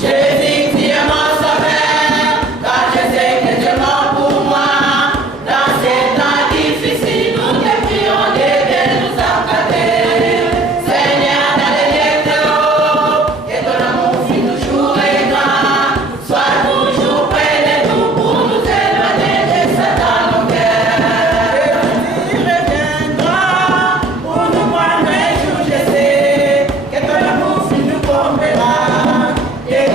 Jésus, tu es mon sauveur, car je sais que tu es mort pour moi. Dans ces temps difficiles, nous te prions de bien nous accorder. Seigneur, dans les lieux très hauts, que ton amour fut toujours et grand. Sois toujours près de nous pour nous éloigner de Satan nos cœurs. Tu reviendras pour nous prendre un jour, je sais que ton amour fut nous comblera. Et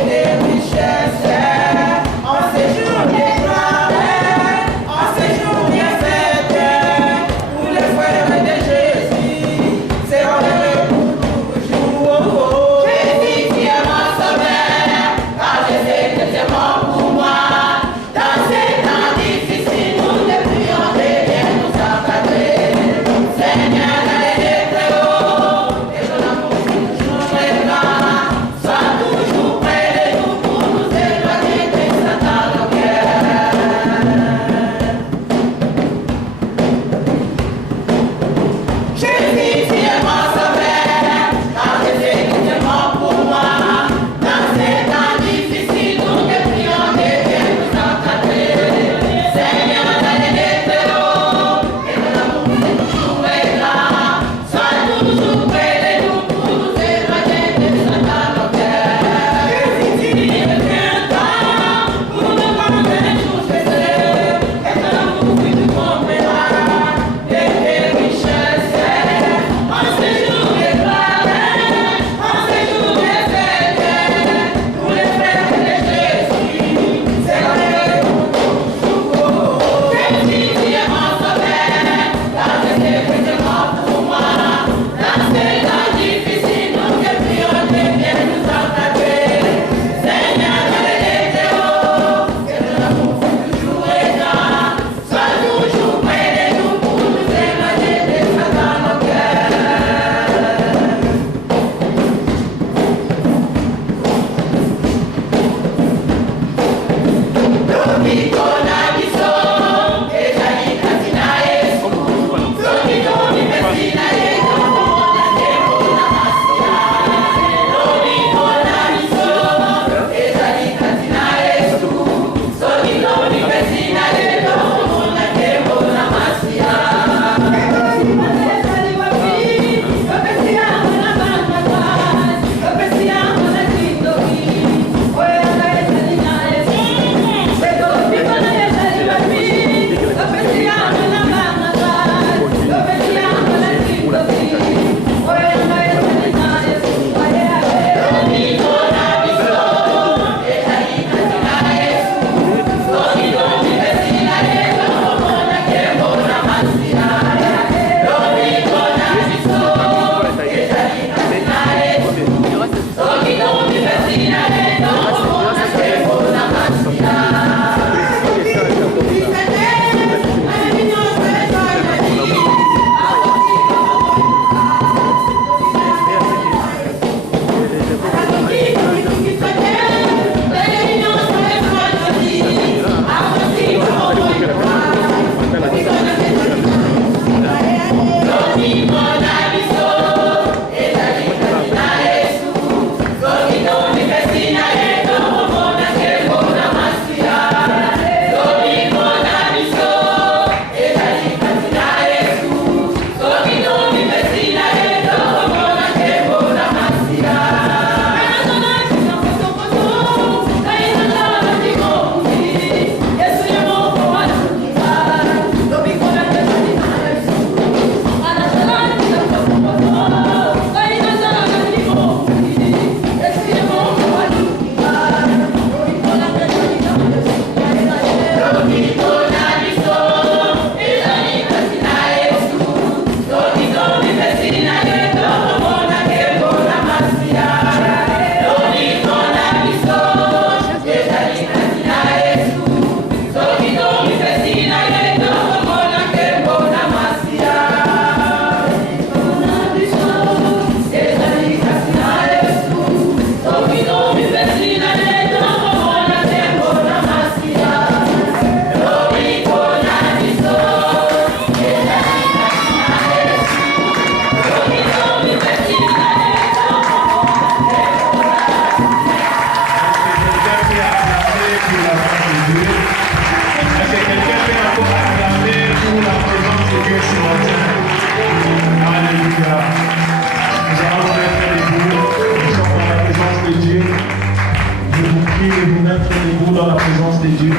être debout dans la présence de Dieu.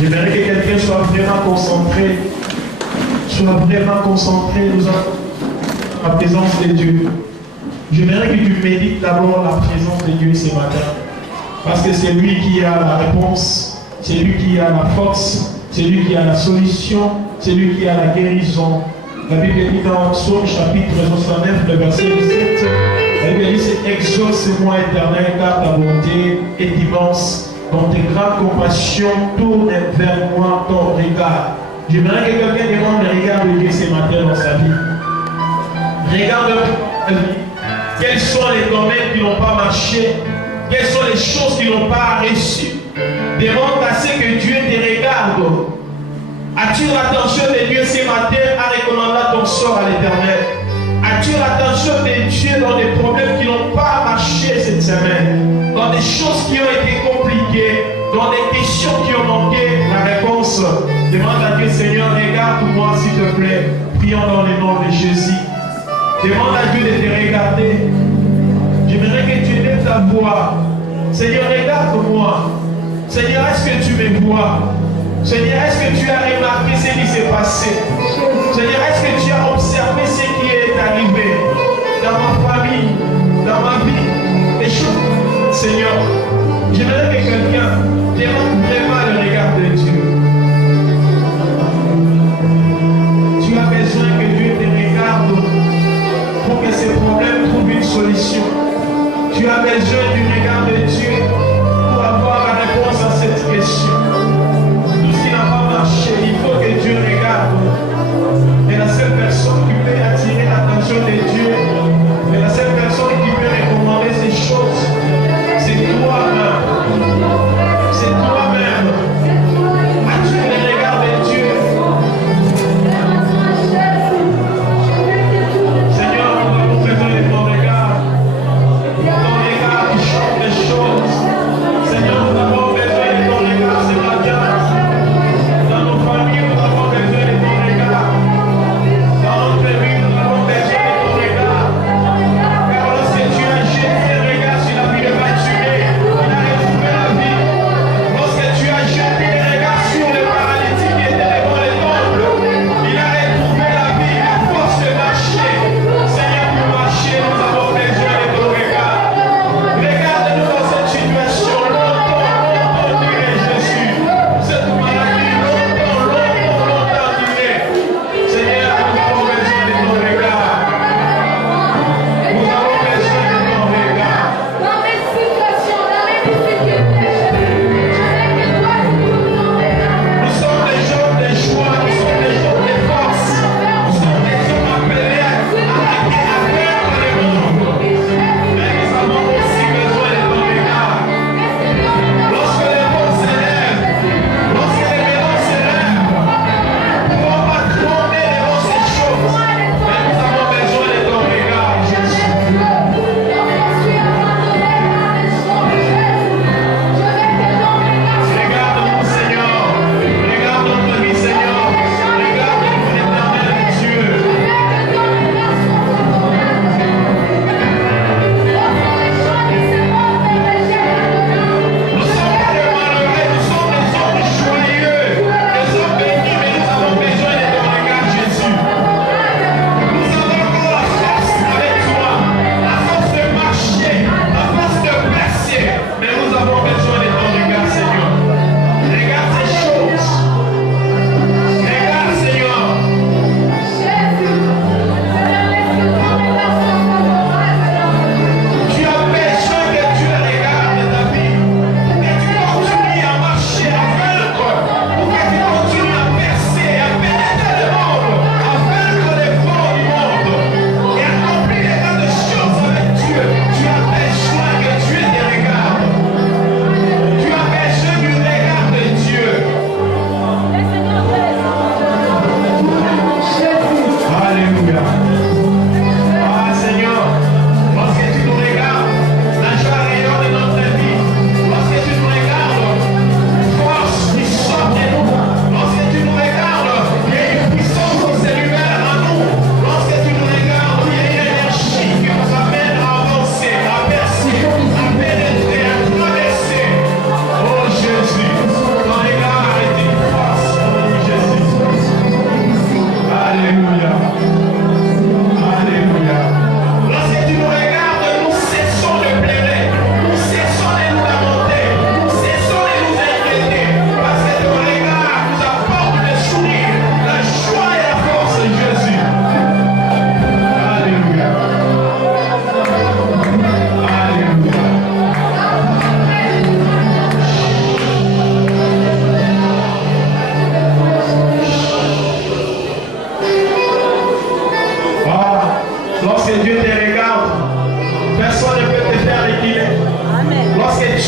J'aimerais que quelqu'un soit vraiment concentré. Nous avons la présence de Dieu. J'aimerais que tu médites d'abord la présence de Dieu ce matin. Parce que c'est lui qui a la réponse, c'est lui qui a la force, c'est lui qui a la solution, c'est lui qui a la guérison. La Bible dit dans Psaume chapitre 69, le verset 17, la Bible dit c'est exauce-moi éternel, car ta bonté est immense. Dans tes grandes compassions, tourne vers moi ton regard. J'aimerais que quelqu'un demande le regard de Dieu ce matin dans sa vie. Regarde ta vie. Quels sont les domaines qui n'ont pas marché? Quelles sont les choses qui n'ont pas reçu? Demande à ce que Dieu te regarde. Attire l'attention de Dieu ce matin en recommandant ton sort à l'Éternel. Attire l'attention de Dieu dans des problèmes qui n'ont pas marché cette semaine, dans des choses qui ont été compliquées, dans des questions qui ont manqué la réponse. Demande à Dieu, Seigneur, regarde-moi s'il te plaît. Prions dans le nom de Jésus. Demande à Dieu de te regarder. J'aimerais que tu élèves ta voix. Seigneur, regarde-moi. Seigneur, est-ce que tu me vois? Seigneur, est-ce que tu as remarqué ce qui s'est passé? Seigneur, est-ce que tu as observé ce qui est arrivé dans ma famille, dans ma vie? Les choses, Seigneur, j'aimerais que quelqu'un demande vraiment le regard de Dieu. Tu as besoin que Dieu te regarde pour que ces problèmes trouvent une solution. Tu as besoin du regard de Dieu pour avoir la réponse à cette question. Tout ce qui n'a pas marché, il faut que Dieu regarde. Et la seule personne qui peut attirer l'attention de Dieu, et la seule personne qui peut recommander ces choses, c'est toi-même. C'est toi-même. Attire le regard de Dieu. Seigneur, on va nous présenter ton regard. Ton regard qui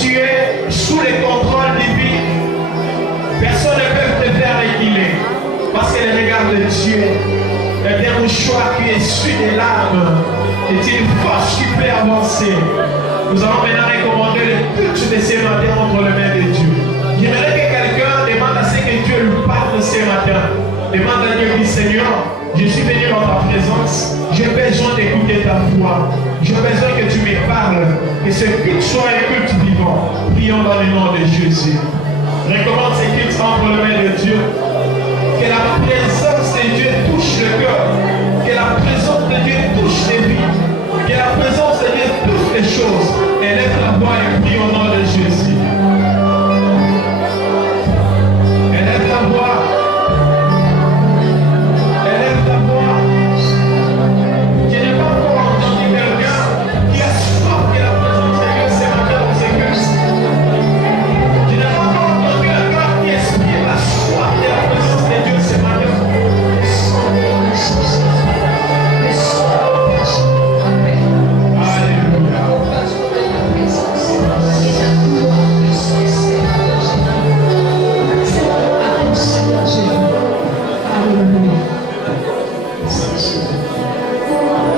tu es sous le contrôle divin, personne ne peut te faire reculer. Parce que le regard de Dieu est un mouchoir qui essuie des larmes, est une force qui peut avancer. Nous allons maintenant recommander le culte de ce matin entre les mains de Dieu. J'aimerais que quelqu'un demande à ce que Dieu lui parle ce matin. Demande à Dieu, dit Seigneur, je suis venu dans ta présence, j'ai besoin d'écouter ta voix. J'ai besoin que tu me parles, que ce culte soit un culte vivant. Prions dans le nom de Jésus. Recommande ce culte entre les mains de Dieu. Que la présence de Dieu touche le cœur. Que la présence de Dieu touche les vies. Que la présence de Dieu touche les choses. Élève la voix et prie au nom de Jésus. Élève la voix. Élève la voix. Je n'ai pas encore entendu quelqu'un qui a soif que la présence de Dieu se matin dans ses cœurs. Je n'ai pas encore entendu quelqu'un qui expire la soif de la présence de Dieu ce matin.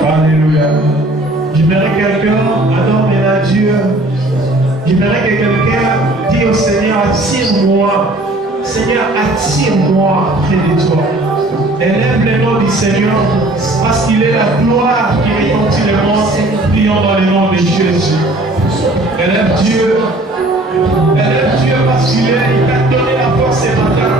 Alléluia. J'aimerais que quelqu'un adore bien Dieu. J'aimerais que quelqu'un dise au Seigneur, attire-moi. Seigneur, attire-moi près de toi. Élève le nom du Seigneur parce qu'il est la gloire qui retentit le monde. Prions dans le nom de Jésus. Élève Dieu. Élève Dieu parce qu'il t'a donné la force ce matin.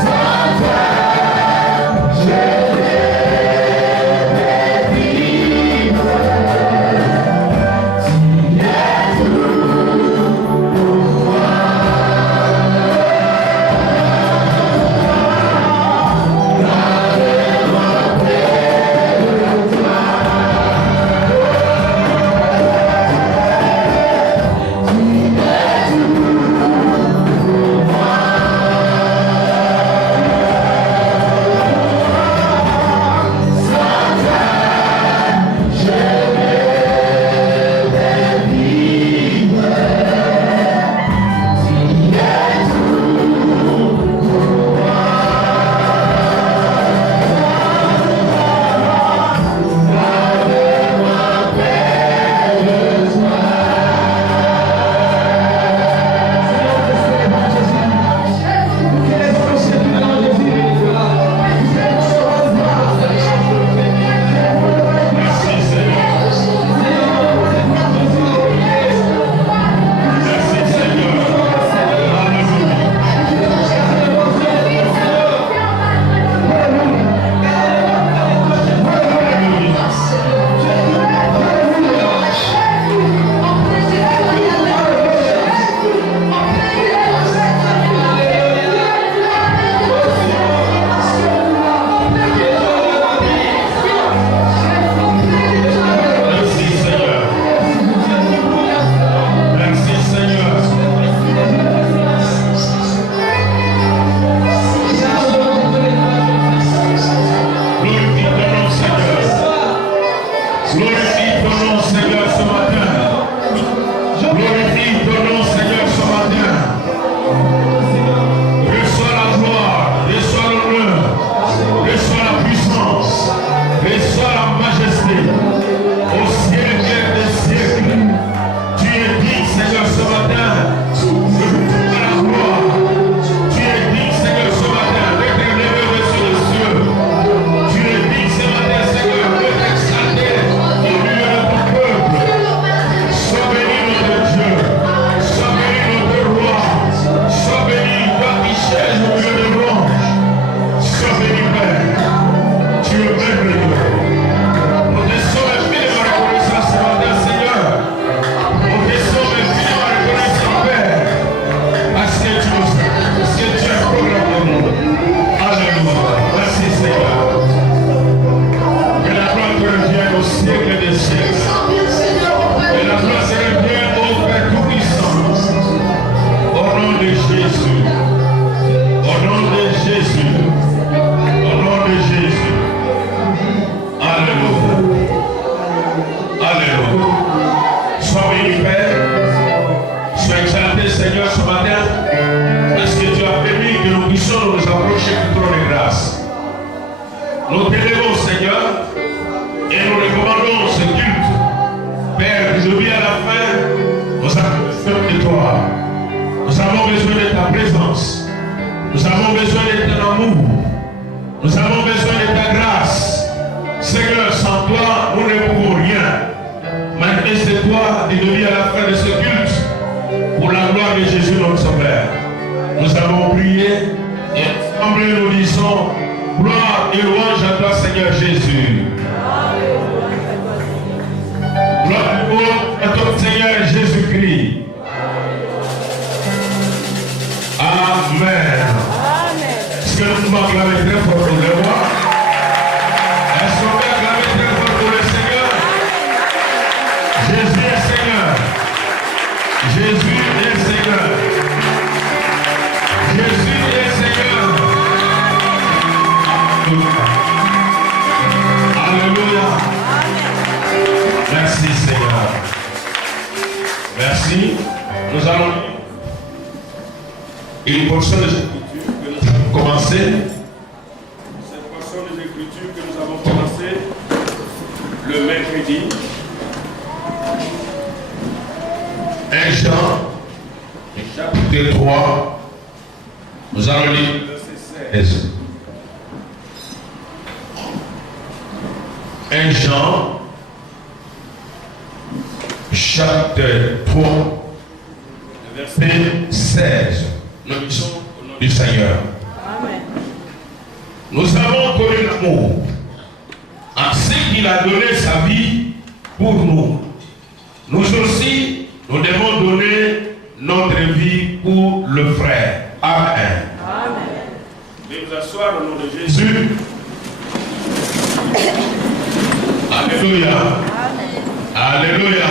Sans Nous t'élevons, Seigneur, et nous recommandons ce culte. Père, d'aujourd'hui à la fin, nous avons besoin de toi. Nous avons besoin de ta présence. Nous avons besoin de ton amour. Nous avons besoin de ta grâce. Seigneur, sans toi, nous ne pouvons rien. Manifeste-toi d'aujourd'hui à la fin de ce culte pour la gloire de Jésus notre Sauveur. Nous avons prié et ensemble nous disons gloire et louange à toi, Seigneur Jésus. Gloire à ton Seigneur Jésus-Christ. Amen. Est-ce que nous pouvons acclamer très fort pour le roi? Est-ce qu'on peut acclamer très fort pour le Seigneur? Jésus est Seigneur. Jésus est Seigneur. Jésus est Seigneur. Alléluia. Merci Seigneur. Merci. Nous allons une portion de l'écriture que nous avons commencé. Cette portion de l'écriture que nous avons commencé le mercredi. 1 Jean, chapitre 3. Nous allons lire le verset 16. 1 Jean, chapitre 3, verset 16. Nous sommes au nom du Seigneur. Amen. Nous avons connu l'amour en ce qu'il a donné sa vie pour nous. Nous aussi, nous devons donner notre vie pour le frère. Amen. Amen. Veuillez vous asseoir au nom de Jésus. Alléluia. Amen. Alléluia.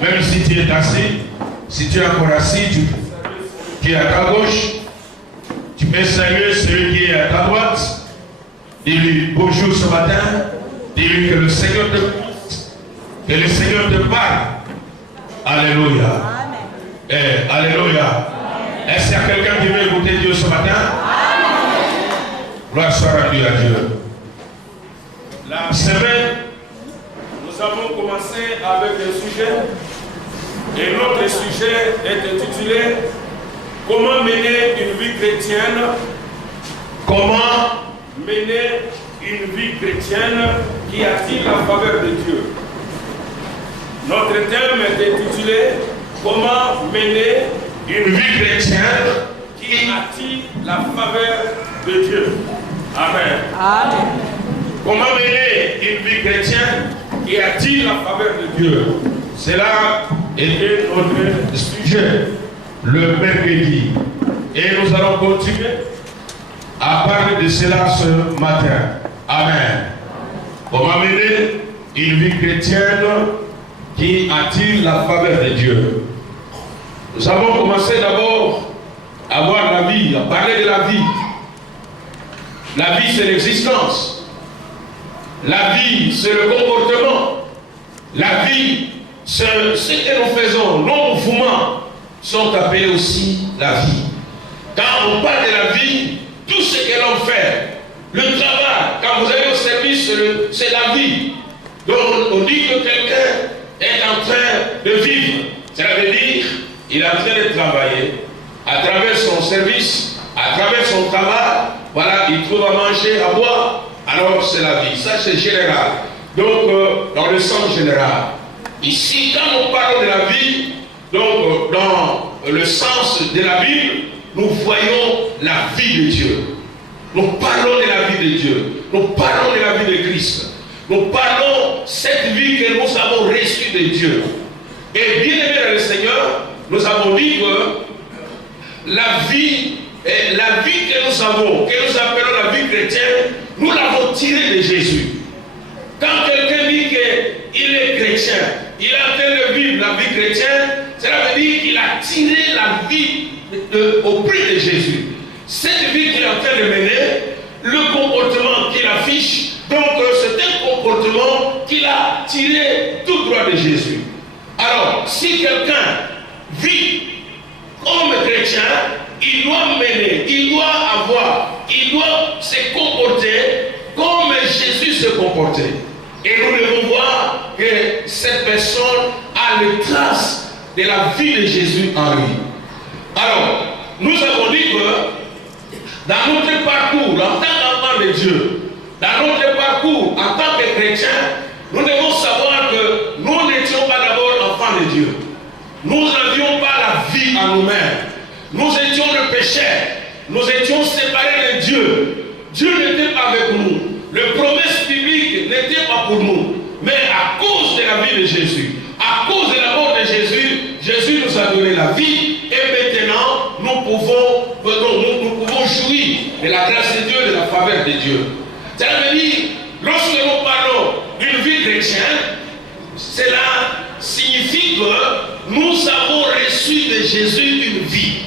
Amen. Même si tu es assis, si tu es encore assis, tu peux qui est à ta gauche, tu peux saluer celui qui est à ta droite. Dis-lui bonjour ce matin. Dis-lui que le Seigneur te pousse, que le Seigneur te parle. Alléluia. Amen. Eh, alléluia. Est-ce qu'il y a quelqu'un qui veut écouter Dieu ce matin? Amen. Gloire soit rendue à Dieu. La semaine, nous avons commencé avec un sujet. Et notre sujet est intitulé comment mener une vie chrétienne? Comment mener une vie chrétienne qui attire la faveur de Dieu? Notre thème est intitulé comment mener une vie chrétienne qui attire la faveur de Dieu. Amen. Amen. Comment mener une vie chrétienne qui attire la faveur de Dieu? C'est là était notre sujet le mercredi. Et nous allons continuer à parler de cela ce matin. Amen. Comment mener une vie chrétienne qui attire la faveur de Dieu? Nous avons commencé d'abord à voir la vie, à parler de la vie. La vie, c'est l'existence. La vie, c'est le comportement. La vie, c'est ce que nous faisons. Nos mouvements sont appelés aussi la vie. Quand on parle de la vie, tout ce que l'on fait, le travail, quand vous allez au service, c'est la vie. Donc on dit que quelqu'un est en train de vivre. Cela veut dire qu'il est en train de travailler à travers son service, à travers son travail. Voilà, il trouve à manger, à boire. Alors c'est la vie. Ça c'est général. Donc dans le sens général. Ici, quand on parle de la vie, donc dans le sens de la Bible, nous voyons la vie de Dieu. Nous parlons de la vie de Dieu. Nous parlons de la vie de Christ. Nous parlons de cette vie que nous avons reçue de Dieu. Et bien aimé dans le Seigneur, nous avons dit que la vie que nous avons, que nous appelons la vie chrétienne, nous l'avons tirée de Jésus. Quand quelqu'un dit qu'il est chrétien, il est en train de vivre la vie chrétienne, cela veut dire qu'il a tiré la vie auprès de Jésus. Cette vie qu'il est en train de mener, le comportement qu'il affiche, donc c'est un comportement qu'il a tiré tout droit de Jésus. Alors, si quelqu'un vit comme chrétien, il doit mener, il doit se comporter comme se comporter. Et nous devons voir que cette personne a les traces de la vie de Jésus en lui. Alors, nous avons dit que dans notre parcours, en tant qu'enfant de Dieu, dans notre parcours en tant que chrétien, nous devons savoir que nous n'étions pas d'abord enfants de Dieu. Nous n'avions pas la vie en nous-mêmes. Nous étions le péché. Nous étions séparés de Dieu. Dieu n'était pas avec nous. Les promesses bibliques n'étaient pas pour nous. Mais à cause de la vie de Jésus, à cause de la mort de Jésus, Jésus nous a donné la vie. Et maintenant, nous pouvons jouir de la grâce de Dieu, de la faveur de Dieu. Ça veut dire, lorsque nous parlons d'une vie chrétienne, cela signifie que nous avons reçu de Jésus une vie.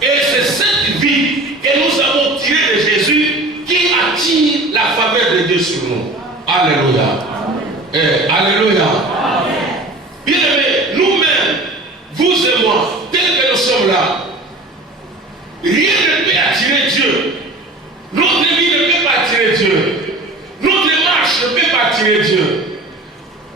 Et c'est cette vie que nous avons tirée de Jésus qui attire la faveur de Dieu sur nous. Alléluia. Alléluia. Bien aimés, nous-mêmes, vous et moi, tels que nous sommes là, rien ne peut attirer Dieu. Notre vie ne peut pas attirer Dieu. Notre marche ne peut pas attirer Dieu.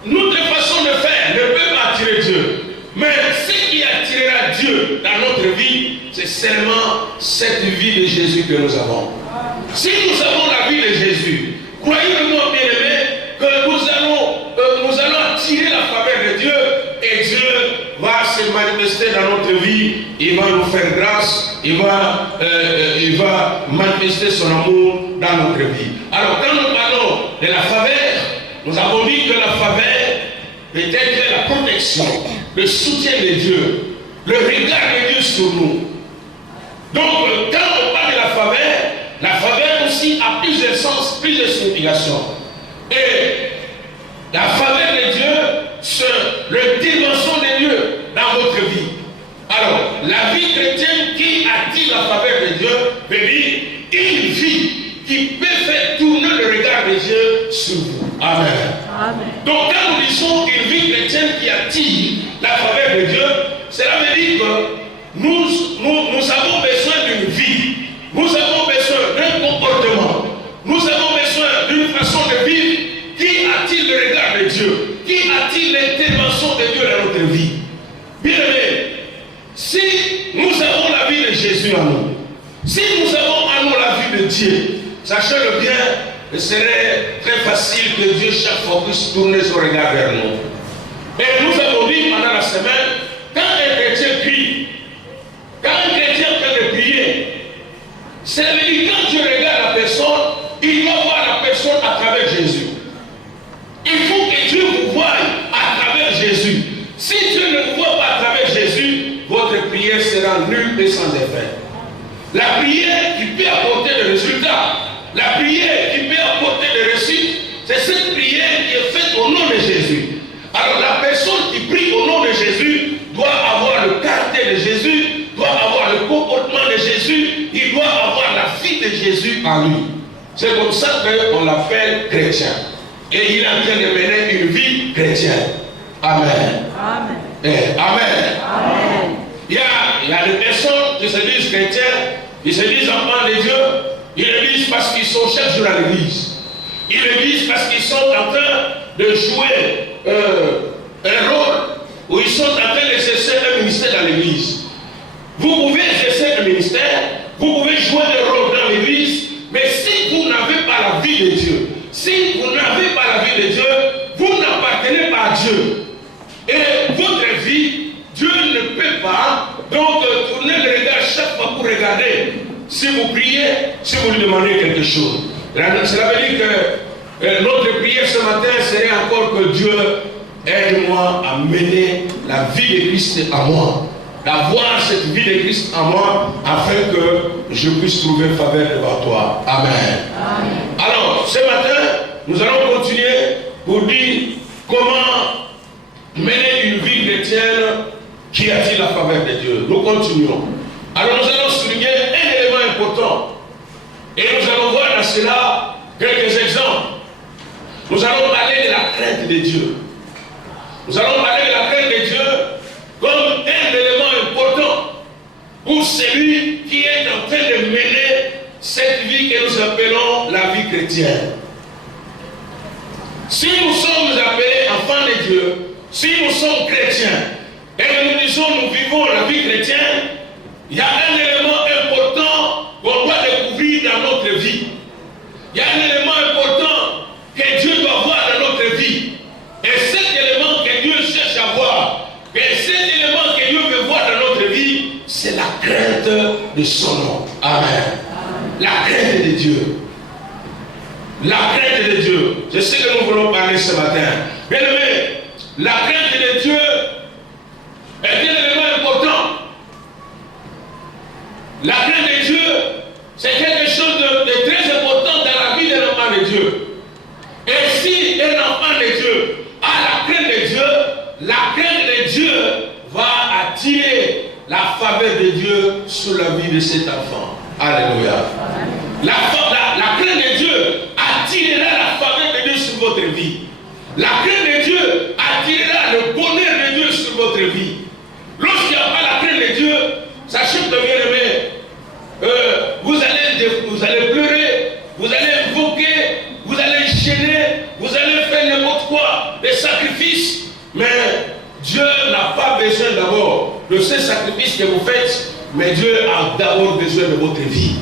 Notre façon de faire ne peut pas attirer Dieu. Mais ce qui attirera Dieu dans notre vie, c'est seulement cette vie de Jésus que nous avons. Si nous avons la vie de Jésus, croyez-moi bien aimé, que nous allons attirer la faveur de Dieu et Dieu va se manifester dans notre vie. Il va nous faire grâce, il va manifester son amour dans notre vie. Alors quand nous parlons de la faveur, nous avons dit que la faveur peut être la protection, le soutien de Dieu, le regard de Dieu sur nous. Donc quand on parle de la faveur aussi a plusieurs sens, plusieurs significations. Et la faveur de Dieu, c'est l'intervention de Dieu dans votre vie. Alors, la vie chrétienne qui attire la faveur de Dieu veut dire une vie qui peut faire tourner le regard de Dieu sur vous. Amen. Amen. Donc, quand nous disons une vie chrétienne qui attire la faveur de Dieu, cela veut dire que nous avons besoin d'une vie. Nous avons besoin d'un comportement. Nous avons besoin d'une façon de vivre qui attire le regard de Dieu, qui attire l'intervention de Dieu dans notre vie. Bien aimé, si nous avons la vie de Jésus en nous, si nous avons en nous la vie de Dieu, sachez-le bien, ce serait très facile que Dieu chaque fois puisse tourner son regard vers nous. Et nous avons dit pendant la semaine, quand un chrétien prie, quand un chrétien fait de prier, ça veut dire quand Dieu regarde la personne, il va voir la personne à travers Jésus. Il faut que Dieu vous voie à travers Jésus. Si Dieu ne vous voit pas à travers Jésus, votre prière sera nulle et sans effet. La prière qui peut apporter des résultats, la prière qui peut apporter des réussites, c'est cette prière qui est faite au nom de Jésus. Alors la personne qui prie au nom de Jésus doit avoir le caractère de Jésus, doit avoir le comportement de Jésus, il doit avoir la vie de Jésus en lui. C'est comme ça qu'on l'appelle chrétien. Et il est en train de mener une vie chrétienne. Amen. Amen. Amen. Amen. Il y a des personnes qui se disent chrétiens, ils se disent enfants de Dieu, ils le disent parce qu'ils sont chaque jour à l'église. Ils le disent parce qu'ils sont en train de jouer un rôle, où ils sont en train d'exercer un ministère dans l'église. Vous pouvez exercer un ministère, vous pouvez jouer un rôle dans l'église, mais si vous n'avez pas la vie de Dieu, si vous n'avez pas la vie de Dieu, vous n'appartenez pas à Dieu. Et votre vie, Dieu ne peut pas donc tourner le regard chaque fois pour regarder. Si vous priez, si vous lui demandez quelque chose. Cela veut dire que notre prière ce matin serait encore que Dieu aide-moi à mener la vie de Christ en moi. D'avoir cette vie de Christ en moi afin que je puisse trouver faveur devant toi. Amen. Amen. Alors, ce matin, nous allons continuer pour dire comment mener une vie chrétienne qui attire la faveur de Dieu. Nous continuons. Alors, nous allons souligner un élément important. Et nous allons voir dans cela quelques exemples. Nous allons parler de la crainte de Dieu. Nous allons parler de la crainte de Dieu comme un élément important pour celui qui est en train de mener cette vie que nous appelons la vie chrétienne. Si nous sommes appelés enfants de Dieu, si nous sommes chrétiens, et que nous disons nous vivons la vie chrétienne, il y a un élément important qu'on doit découvrir dans notre vie. Il y a un élément important que Dieu doit voir dans notre vie. Et cet élément que Dieu cherche à voir, et cet élément que Dieu veut voir dans notre vie, c'est la crainte de son nom. Amen. La crainte de Dieu. La crainte de Dieu. Je sais que nous voulons parler ce matin. Bien aimé, la crainte de Dieu est un élément important. La crainte de Dieu, c'est quelque chose de très important dans la vie d'un enfant de Dieu. Et si un enfant de Dieu a la crainte de Dieu, la crainte de Dieu va attirer la faveur de Dieu sur la vie de cet enfant. Alléluia. La crainte de Dieu attirera la faveur de Dieu sur votre vie. La crainte de Dieu attirera le bonheur de Dieu sur votre vie. Lorsqu'il n'y a pas la crainte de Dieu, sachez que bien aimé, vous allez pleurer, vous allez invoquer, vous allez gêner, vous allez faire n'importe quoi, des sacrifices. Mais Dieu n'a pas besoin d'abord de ces sacrifices que vous faites, mais Dieu a d'abord besoin de votre vie.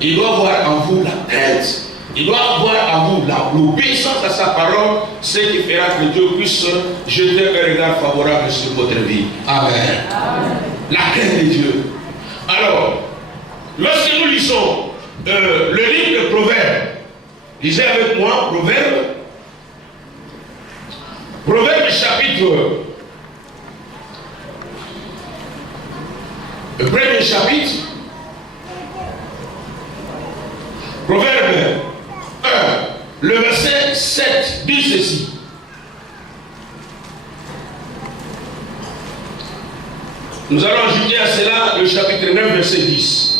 Il doit voir en vous la crainte. Il doit avoir en vous l'obéissance à sa parole, ce qui fera que Dieu puisse jeter un regard favorable sur votre vie. Amen. Amen. La crainte de Dieu. Alors, lorsque nous lisons le livre de Proverbes, lisez avec moi Proverbes chapitre, le premier chapitre, Proverbe 1, le verset 7 dit ceci. Nous allons ajouter à cela le chapitre 9, verset 10.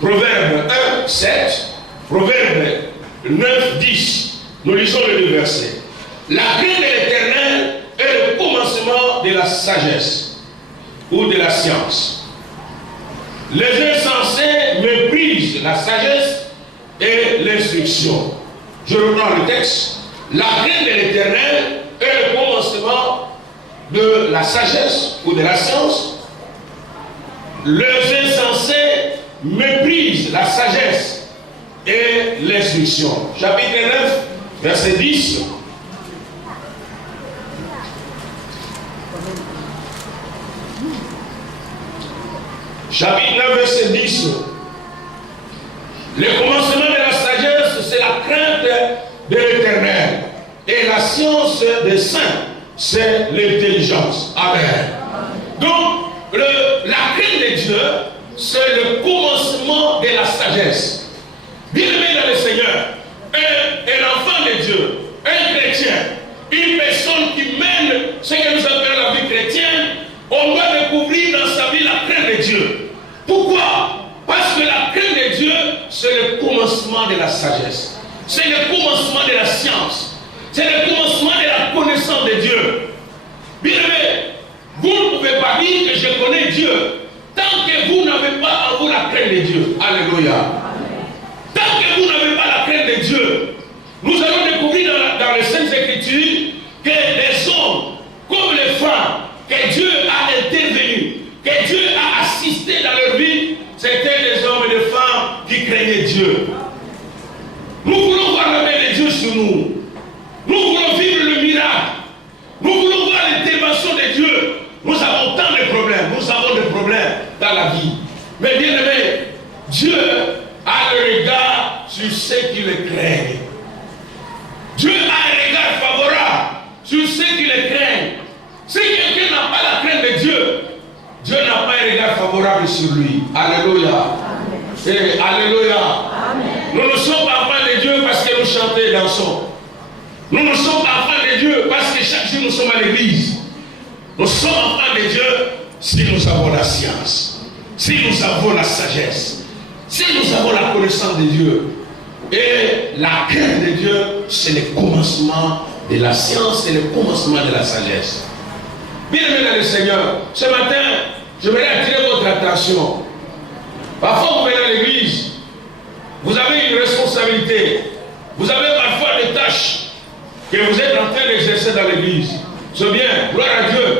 Proverbe 1, 7, Proverbe 9, 10. Nous lisons les deux versets. La crainte de l'Éternel est le commencement de la sagesse ou de la science. Les insensés méprisent la sagesse et l'instruction. Je reprends le texte. La crainte de l'Éternel est le commencement de la sagesse ou de la science. Les insensés méprisent la sagesse et l'instruction. Chapitre 9, verset 10. Chapitre 9, verset 10. Le commencement de la sagesse, c'est la crainte de l'Éternel. Et la science des saints, c'est l'intelligence. Amen. Donc, la crainte de Dieu, c'est le commencement de la sagesse. Bien-aimé dans le Seigneur, un enfant de Dieu, un chrétien, une personne qui mène ce que nous appelons la vie chrétienne, on doit découvrir dans sa vie la crainte de Dieu. Pourquoi? Parce que la crainte de Dieu, c'est le commencement de la sagesse. C'est le commencement de la science. C'est le commencement de la connaissance de Dieu. Bien aimé, vous ne pouvez pas dire que je connais Dieu tant que vous n'avez pas en vous la crainte de Dieu. Alléluia. Tant que vous n'avez pas la crainte de Dieu, nous allons découvrir dans les Saintes Écritures que les hommes, comme les femmes, que Dieu a intervenu, que Dieu a assisté dans leur vie, c'était des hommes et des femmes qui craignaient Dieu. Nous voulons voir la main de Dieu sur nous. Nous voulons vivre le miracle. Nous voulons voir l'intervention de Dieu. Nous avons tant de problèmes. Nous avons des problèmes dans la vie. Mais bien aimé, Dieu a le regard sur ceux qui le craignent. Dieu a un regard favorable sur ceux qui le craignent. Si quelqu'un n'a pas la crainte de Dieu, Dieu n'a pas un regard favorable sur lui. Alléluia. Et alléluia. Amen. Nous ne sommes pas enfants de Dieu parce que nous chantons et dansons. Nous ne sommes pas enfants de Dieu parce que chaque jour nous sommes à l'église. Nous sommes enfants de Dieu si nous avons la science, si nous avons la sagesse, si nous avons la connaissance de Dieu. Et la crainte de Dieu, c'est le commencement de la science, c'est le commencement de la sagesse. Bien-aimés dans le Seigneur, ce matin, je voudrais attirer votre attention. Parfois, vous venez à l'église, vous avez une responsabilité, vous avez parfois des tâches, que vous êtes en train d'exercer dans l'église. C'est bien, gloire à Dieu.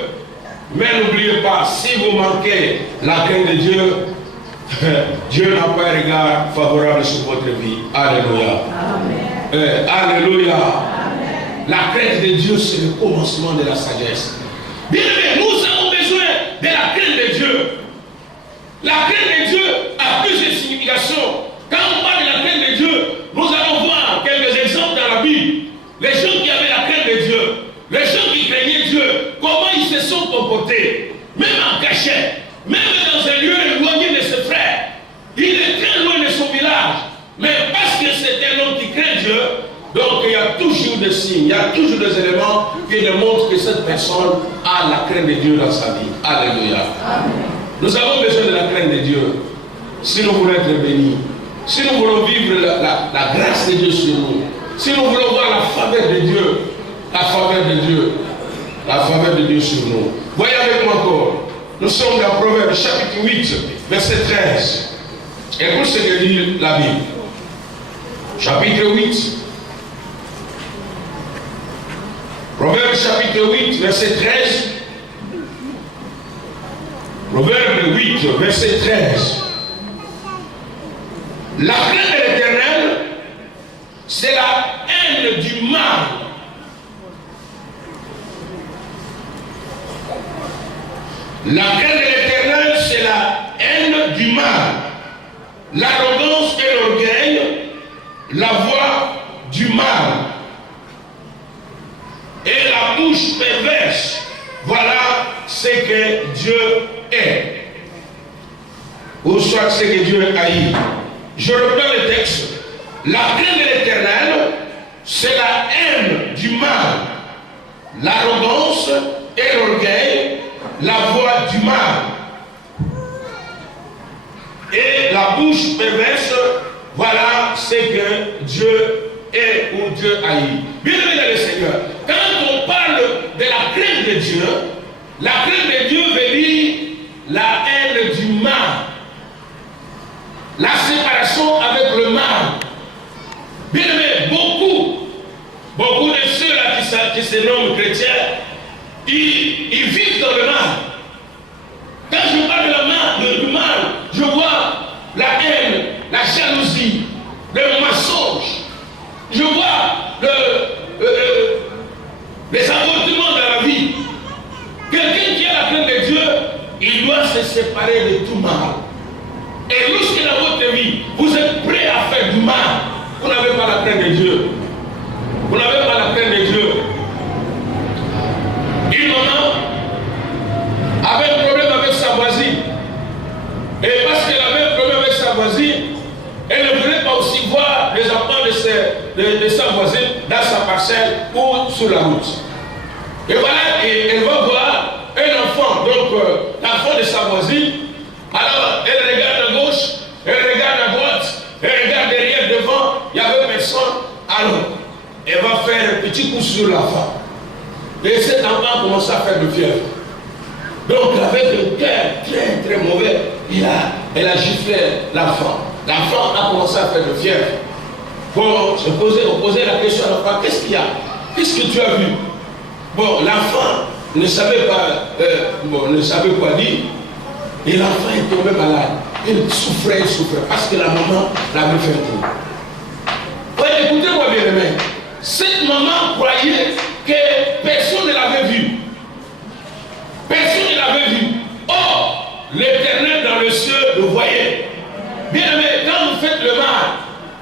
Mais n'oubliez pas, si vous manquez la crainte de Dieu, Dieu n'a pas un regard favorable sur votre vie. Alléluia. Alléluia. La crainte de Dieu, c'est le commencement de la sagesse. Bien aimé, nous avons besoin de la crainte de Dieu. La crainte de Dieu a plusieurs significations. Quand on parle de la crainte de Dieu, nous allons voir quelques exemples dans la Bible. Les gens qui avaient la crainte de Dieu, les gens qui craignaient Dieu, comment ils se sont comportés, même en cachette, même dans un lieu éloigné de ses frères. Il est très loin de son village. Mais parce que c'est un homme qui craint Dieu, donc il y a toujours des signes, il y a toujours des éléments qui démontrent que cette personne a la crainte de Dieu dans sa vie. Alléluia. Amen. Nous avons besoin de la crainte de Dieu si nous voulons être bénis, si nous voulons vivre la grâce de Dieu sur nous, si nous voulons voir la faveur de Dieu, la faveur de Dieu, la faveur de Dieu sur nous. Voyez avec moi encore, nous sommes dans Proverbe chapitre 8, verset 13. Écoute ce que dit la Bible. Chapitre 8. Proverbe chapitre 8, verset 13. Proverbe 8, verset 13. La crainte de l'Éternel, c'est la haine du mal. La crainte de l'Éternel, c'est la haine du mal. L'arrogance et l'orgueil, la voix du mal. Et la bouche perverse, voilà ce que Dieu est. Ou soit ce que Dieu haït. Je reprends le texte. La crainte de l'Éternel, c'est la haine du mal, l'arrogance et l'orgueil, la voix du mal. Et la bouche perverse, voilà ce que Dieu est ou Dieu haït. Bien aimé dans le Seigneur, quand on parle de la crainte de Dieu, la crainte de Dieu veut dire la haine du mal, la séparation avec le mal. Bien aimé, beaucoup de ceux-là qui se nomment chrétiens, ils vivent dans le mal. Quand je parle du mal, je vois la haine, la jalousie, le mensonge. Je vois les avortements dans la vie. Quelqu'un qui a la crainte de Dieu, il doit se séparer de tout mal. Et lorsque dans votre vie, vous êtes prêt à faire du mal, vous n'avez pas la crainte de Dieu. Vous n'avez pas la crainte de Dieu. Une maman avait un problème avec sa voisine. Et parce qu'elle avait un problème avec sa voisine, elle ne voulait pas aussi voir les enfants de sa voisine dans sa parcelle ou sur la route. Et voilà, et elle va voir un enfant, donc l'enfant de sa voisine. Alors, elle regarde à gauche, elle regarde à droite, elle regarde derrière, devant, il n'y avait personne. Alors, elle va faire un petit coup sur l'enfant. Et cet enfant commence à faire de fièvre. Donc, avec un cœur très très mauvais, elle a giflé l'enfant. L'enfant a commencé à faire de fièvre. Bon, on posait la question à l'enfant, qu'est-ce qu'il y a? Qu'est-ce que tu as vu? Bon, l'enfant ne savait pas, ne savait quoi dire. Et l'enfant est tombé malade. Il souffrait, parce que la maman l'avait fait un coup. Ouais, écoutez-moi bien, aimé. Cette maman croyait que personne ne l'avait vu. Personne ne l'avait vu. Or, l'Éternel dans le ciel le voyait. Bien aimé, quand vous faites le mal,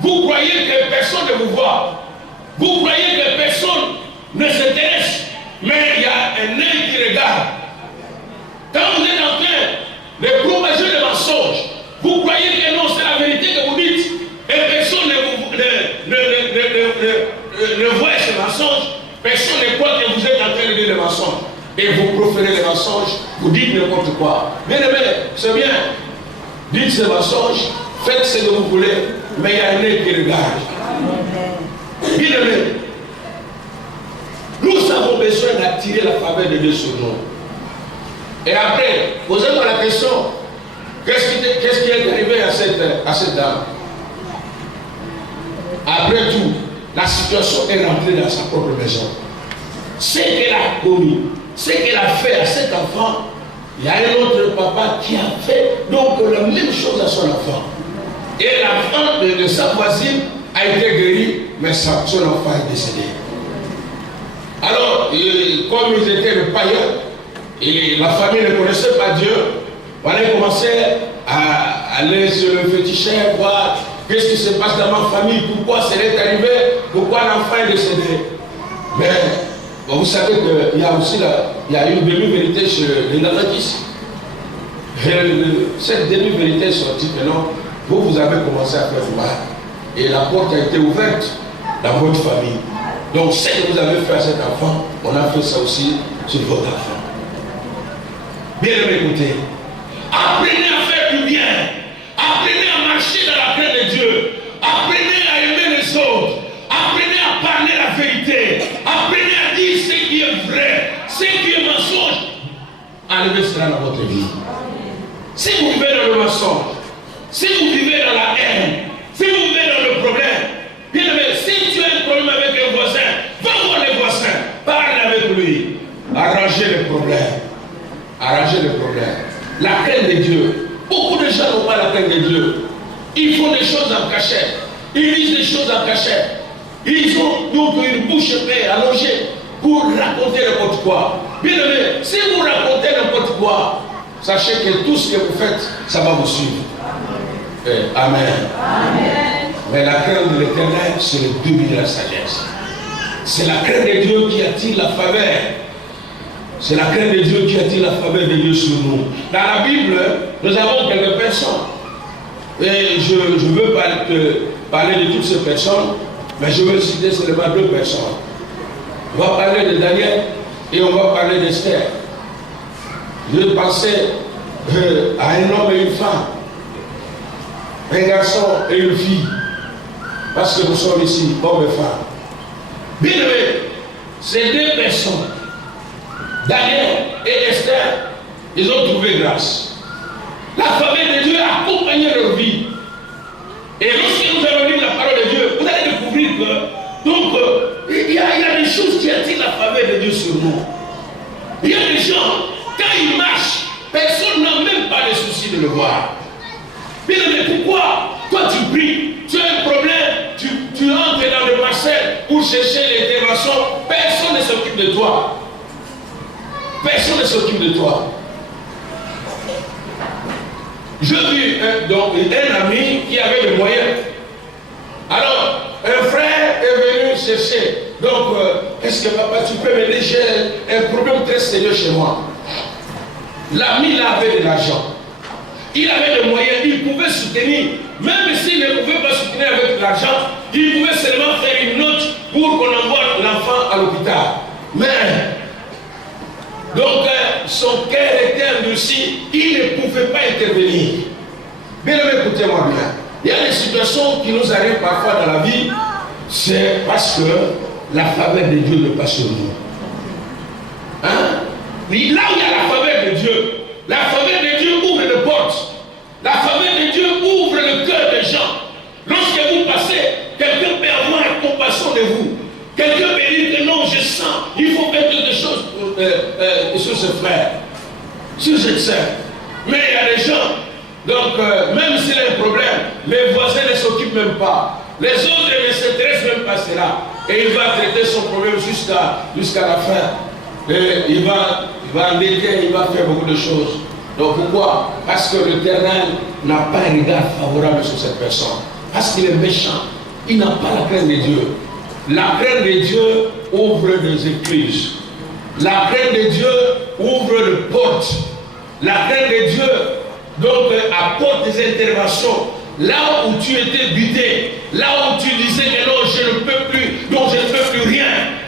vous croyez que personne ne vous voit. Vous croyez que personne ne s'intéresse. Mais il y a un œil qui regarde. Quand vous êtes en train de propager le mensonge, vous croyez que non, c'est la vérité que vous dites. Et personne ne voit ce mensonge. Personne ne croit que vous êtes en train de dire le mensonge. Et vous proférez les mensonges, vous dites n'importe quoi. Bien aimé, c'est bien. Dites ce mensonge, faites ce que vous voulez, mais il y a un œil qui regarde. Bien aimé, nous avons besoin d'attirer la faveur de Dieu sur nous. Et après, posez-moi la question, qu'est-ce qui est arrivé à cette dame? Après tout, la situation est rentrée dans sa propre maison. Ce qu'elle a commis, ce qu'elle a fait à cet enfant, il y a un autre papa qui a fait donc la même chose à son enfant. Et l'enfant de sa voisine a été guéri, mais son enfant est décédé. Alors, comme ils étaient le païen, et la famille ne connaissait pas Dieu, voilà, ils commençaient à aller sur le féticheur, voir qu'est-ce qui se passe dans ma famille, pourquoi ça est arrivé, pourquoi l'enfant est décédé. Mais vous savez qu'il y a aussi il y a une demi-vérité chez les adventistes. Cette demi-vérité est sortie maintenant, vous avez commencé à faire du mal. Et la porte a été ouverte dans votre famille. Donc ce que vous avez fait à cet enfant, on a fait ça aussi sur votre enfant. Bien écoutez, apprenez à faire du bien, apprenez à marcher dans la crainte de Dieu, apprenez à aimer les autres, apprenez à parler la vérité, apprenez à dire ce qui est vrai, ce qui est mensonge. Enlevez cela dans votre vie. Si vous vivez dans le mensonge, si vous vivez dans la haine, si vous vivez dans le problème, bien aimé, si tu as un problème avec un voisin, va voir les voisins, parle avec lui, arrangez les problèmes. Arranger le problème. La crainte de Dieu. Beaucoup de gens n'ont pas la crainte de Dieu. Ils font des choses en cachette. Ils disent des choses en cachette. Ils ont donc une bouche allongée pour raconter n'importe quoi. Bien aimé, si vous racontez n'importe quoi, sachez que tout ce que vous faites, ça va vous suivre. Amen. Amen. Mais la crainte de l'Éternel, c'est le début de la sagesse. C'est la crainte de Dieu qui attire la faveur. C'est la crainte de Dieu qui attire la faveur de Dieu sur nous. Dans la Bible, nous avons quelques personnes. Et je veux parler de toutes ces personnes, mais je veux citer seulement 2 personnes. On va parler de Daniel et on va parler d'Esther. Je vais penser à un homme et une femme, un garçon et une fille, parce que nous sommes ici, hommes et femmes. Bien aimé, ces 2 personnes, Daniel et Esther, ils ont trouvé grâce. La faveur de Dieu a accompagné leur vie. Et lorsque nous allons lire la parole de Dieu, vous allez découvrir que donc, il y a des choses qui attirent la faveur de Dieu sur nous. Il y a des gens, quand ils marchent, personne n'a même pas le souci de le voir. Mais pourquoi toi tu pries, tu as un problème, tu entres dans le parcelle pour chercher l'intervention, personne ne s'occupe de toi. Personne ne s'occupe de toi. Je vis un ami qui avait des moyens. Alors, un frère est venu chercher. Donc, est-ce que papa, tu peux m'aider? J'ai un problème très sérieux chez moi. L'ami là avait de l'argent. Il avait des moyens, il pouvait soutenir. Même s'il ne pouvait pas soutenir avec l'argent, il pouvait seulement faire une note pour qu'on envoie l'enfant à l'hôpital. Mais donc, son cœur était endurci, il ne pouvait pas intervenir. Bien aimé, écoutez-moi bien. Il y a des situations qui nous arrivent parfois dans la vie, c'est parce que la faveur de Dieu n'est pas sur nous. Hein? Là où il y a la faveur de Dieu, la faveur de Dieu ouvre les portes. La faveur de Dieu ouvre le cœur des gens. Lorsque vous passez, quelqu'un peut avoir compassion de vous. Quelqu'un peut dire que non, je sens, il faut faire quelque chose sur ce frère, sur cette sœur. Mais il y a des gens, donc même s'il y a un problème, les voisins ne s'occupent même pas. Les autres ne s'intéressent même pas à cela. Et il va traiter son problème jusqu'à la fin. Et il va endetter, il va faire beaucoup de choses. Donc pourquoi? Parce que l'Éternel n'a pas un regard favorable sur cette personne. Parce qu'il est méchant. Il n'a pas la crainte de Dieu. La crainte de Dieu ouvre des écluses. La crainte de Dieu ouvre les portes. La crainte de Dieu donc apporte des interventions. Là où tu étais buté, là où tu disais que non, je ne peux plus, donc je ne peux plus rien.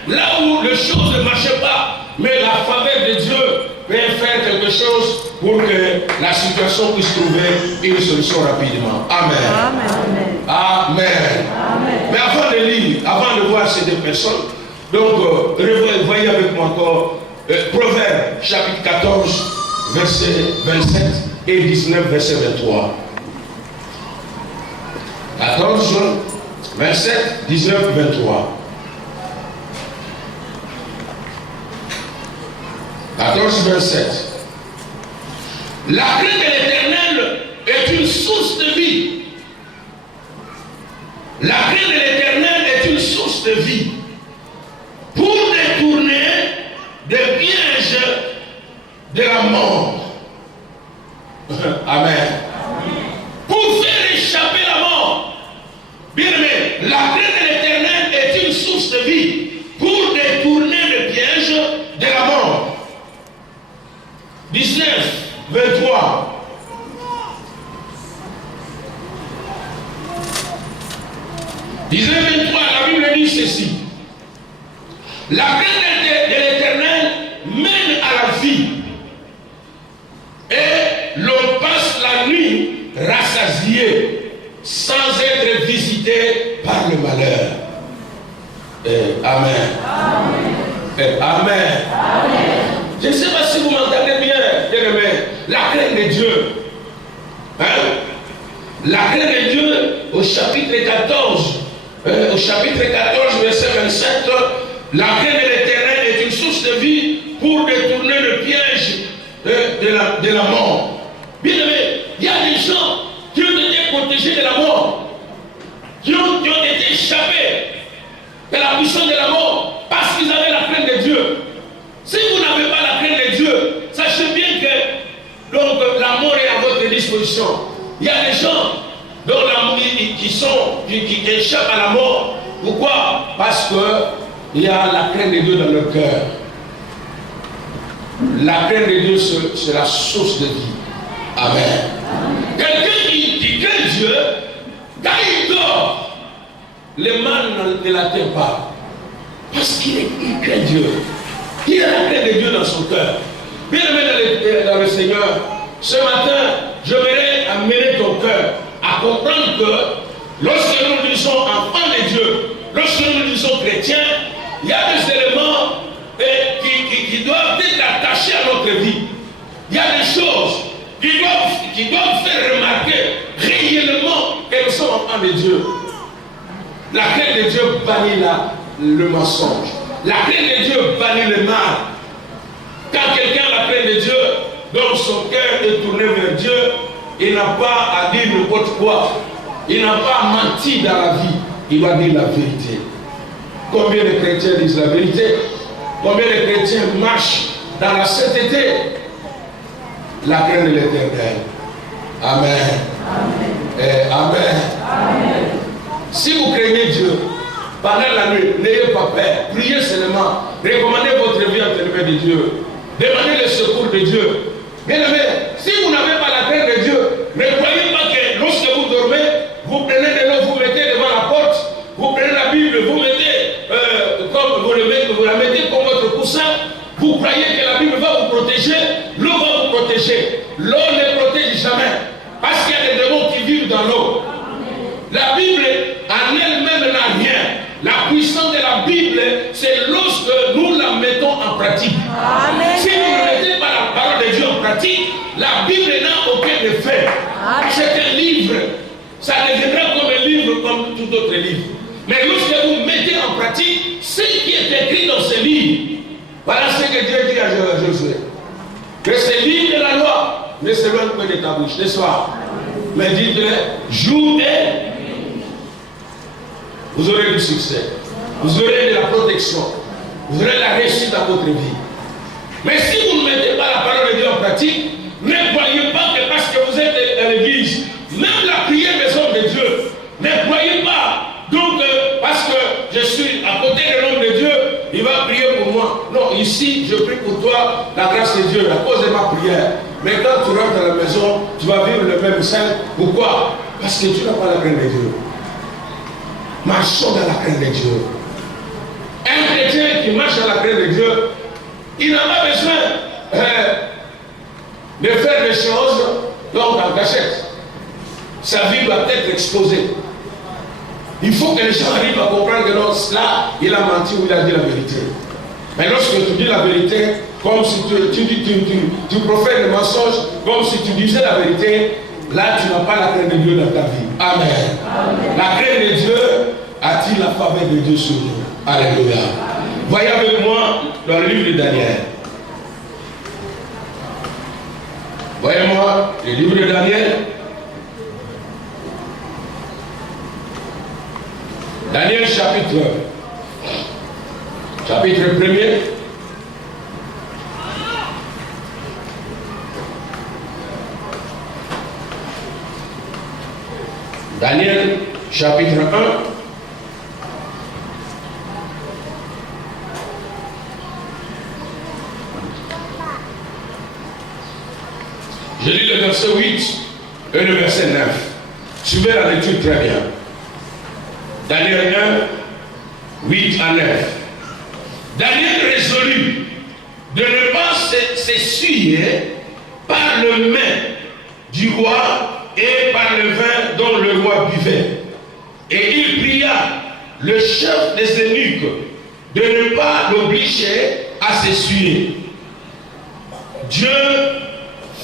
Là où les choses ne marchaient pas, mais la faveur de Dieu peut faire quelque chose pour que la situation puisse trouver une solution rapidement. Amen. Amen. Amen. Amen. Mais avant de lire, avant de voir ces 2 personnes, donc voyez avec moi encore Proverbe chapitre 14, verset 27 et 19, verset 23. 14, 27, 19, 23. 14, 27. La crainte de l'Éternel est une source de vie. La crainte de l'Éternel est une source de vie pour détourner des pièges de la mort. Amen. Pour faire échapper la mort. Bien aimé, la crainte de l'Éternel est une source de vie pour détourner les pièges de la mort. 19, 23. La Bible dit ceci. La crainte de l'Éternel mène à la vie. Et l'on passe la nuit rassasié sans être visité par le malheur. Amen. Amen. Amen. Je ne sais pas si vous m'entendez bien, bien-aimé. La crainte de Dieu. Hein? La crainte de Dieu au chapitre 14. Au chapitre 14, verset 27, la crainte de l'Éternel est une source de vie pour détourner le piège de la mort. Bien aimé, il y a des gens qui ont été protégés de la mort, qui ont été échappés de la puissance de la mort parce qu'ils avaient la crainte de Dieu. Si vous n'avez pas la crainte de Dieu, sachez bien que donc, la mort est à votre disposition. Il y a des gens dont qui échappent à la mort. Pourquoi? Parce qu'il y a la crainte de Dieu dans leur cœur. La crainte de Dieu, c'est la source de vie. Amen. Quelqu'un qui craint Dieu, quand il dort, le mal ne l'atteint pas. Parce qu'il craint Dieu. Il a la crainte de Dieu dans son cœur. Bien aimé dans le Seigneur, ce matin, j'aimerais amener ton cœur à comprendre que lorsque nous disons enfants de Dieu, lorsque nous disons chrétiens, il y a des éléments qui doivent être attachés à notre vie. Il y a des choses qui doivent faire remarquer réellement que nous sommes enfants de Dieu. La crainte de Dieu bannit le mensonge. La crainte de Dieu bannit le mal. Quand quelqu'un a la crainte de Dieu, donc son cœur est tourné vers Dieu, il n'a pas à dire n'importe quoi. Il n'a pas à mentir dans la vie. Il va dire la vérité. Combien de chrétiens disent la vérité? Combien de chrétiens marchent dans la sainteté? La crainte de l'Éternel. Amen. Amen. Amen. Amen. Si vous craignez Dieu, pendant la nuit, n'ayez pas peur. Priez seulement. Recommandez votre vie entre les mains de Dieu. Demandez le secours de Dieu. Bien aimé, si vous n'avez pas la crainte de Dieu, ne croyez pas que lorsque vous dormez, vous prenez de l'eau, vous mettez devant la porte, vous prenez la Bible, vous mettez vous la mettez comme votre coussin, vous croyez que la Bible va vous protéger, l'eau va vous protéger. L'eau ne protège jamais, parce qu'il y a des démons qui vivent dans l'eau. La Bible en elle-même n'a rien. La puissance de la Bible, c'est lorsque nous la mettons en pratique. Amen. Si vous ne mettez pas la parole de Dieu en pratique, la Bible n'a aucun effet. C'est un livre. Ça deviendra comme un livre, comme tout autre livre. Mais lorsque vous mettez en pratique ce qui est écrit dans ce livre, voilà ce que Dieu dit à Josué. Que ce livre de la loi ne s'éloigne pas de ta bouche, n'est-ce pas? Mais dites-le, jour et vous aurez du succès, vous aurez de la protection, vous aurez la réussite dans votre vie. Mais si vous ne mettez pas la parole de Dieu en pratique, ne croyez pas que parce que vous êtes à l'église, même la prière maison de Dieu, ne croyez pas. Donc, parce que je suis à côté de l'homme de Dieu, il va prier pour moi. Non, ici, je prie pour toi, la grâce de Dieu, à cause de ma prière. Mais quand tu rentres à la maison, tu vas vivre le même sein. Pourquoi? Parce que tu n'as pas la crainte de Dieu. Marchons dans la crainte de Dieu. Un chrétien qui marche dans la crainte de Dieu, il n'a pas besoin de faire des choses donc en cachette. Sa vie doit être exposée. Il faut que les gens arrivent à comprendre que non, là, il a menti ou il a dit la vérité. Mais lorsque tu dis la vérité, comme si tu profères le mensonge, comme si tu disais la vérité, là, tu n'as pas la crainte de Dieu dans ta vie. Amen. Amen. La crainte de Dieu attire la faveur de Dieu sur nous. Alléluia. Voyez avec moi dans le livre de Daniel. Voyez-moi le livre de Daniel. Daniel chapitre 1er. Daniel chapitre 1. Je lis le verset 8 et le verset 9. Suivez la lecture très bien. Daniel 1, 8 à 9. Daniel résolut de ne pas s'essuyer par le main du roi et par le vin dont le roi buvait. Et il pria le chef des eunuques de ne pas l'obliger à s'essuyer. Dieu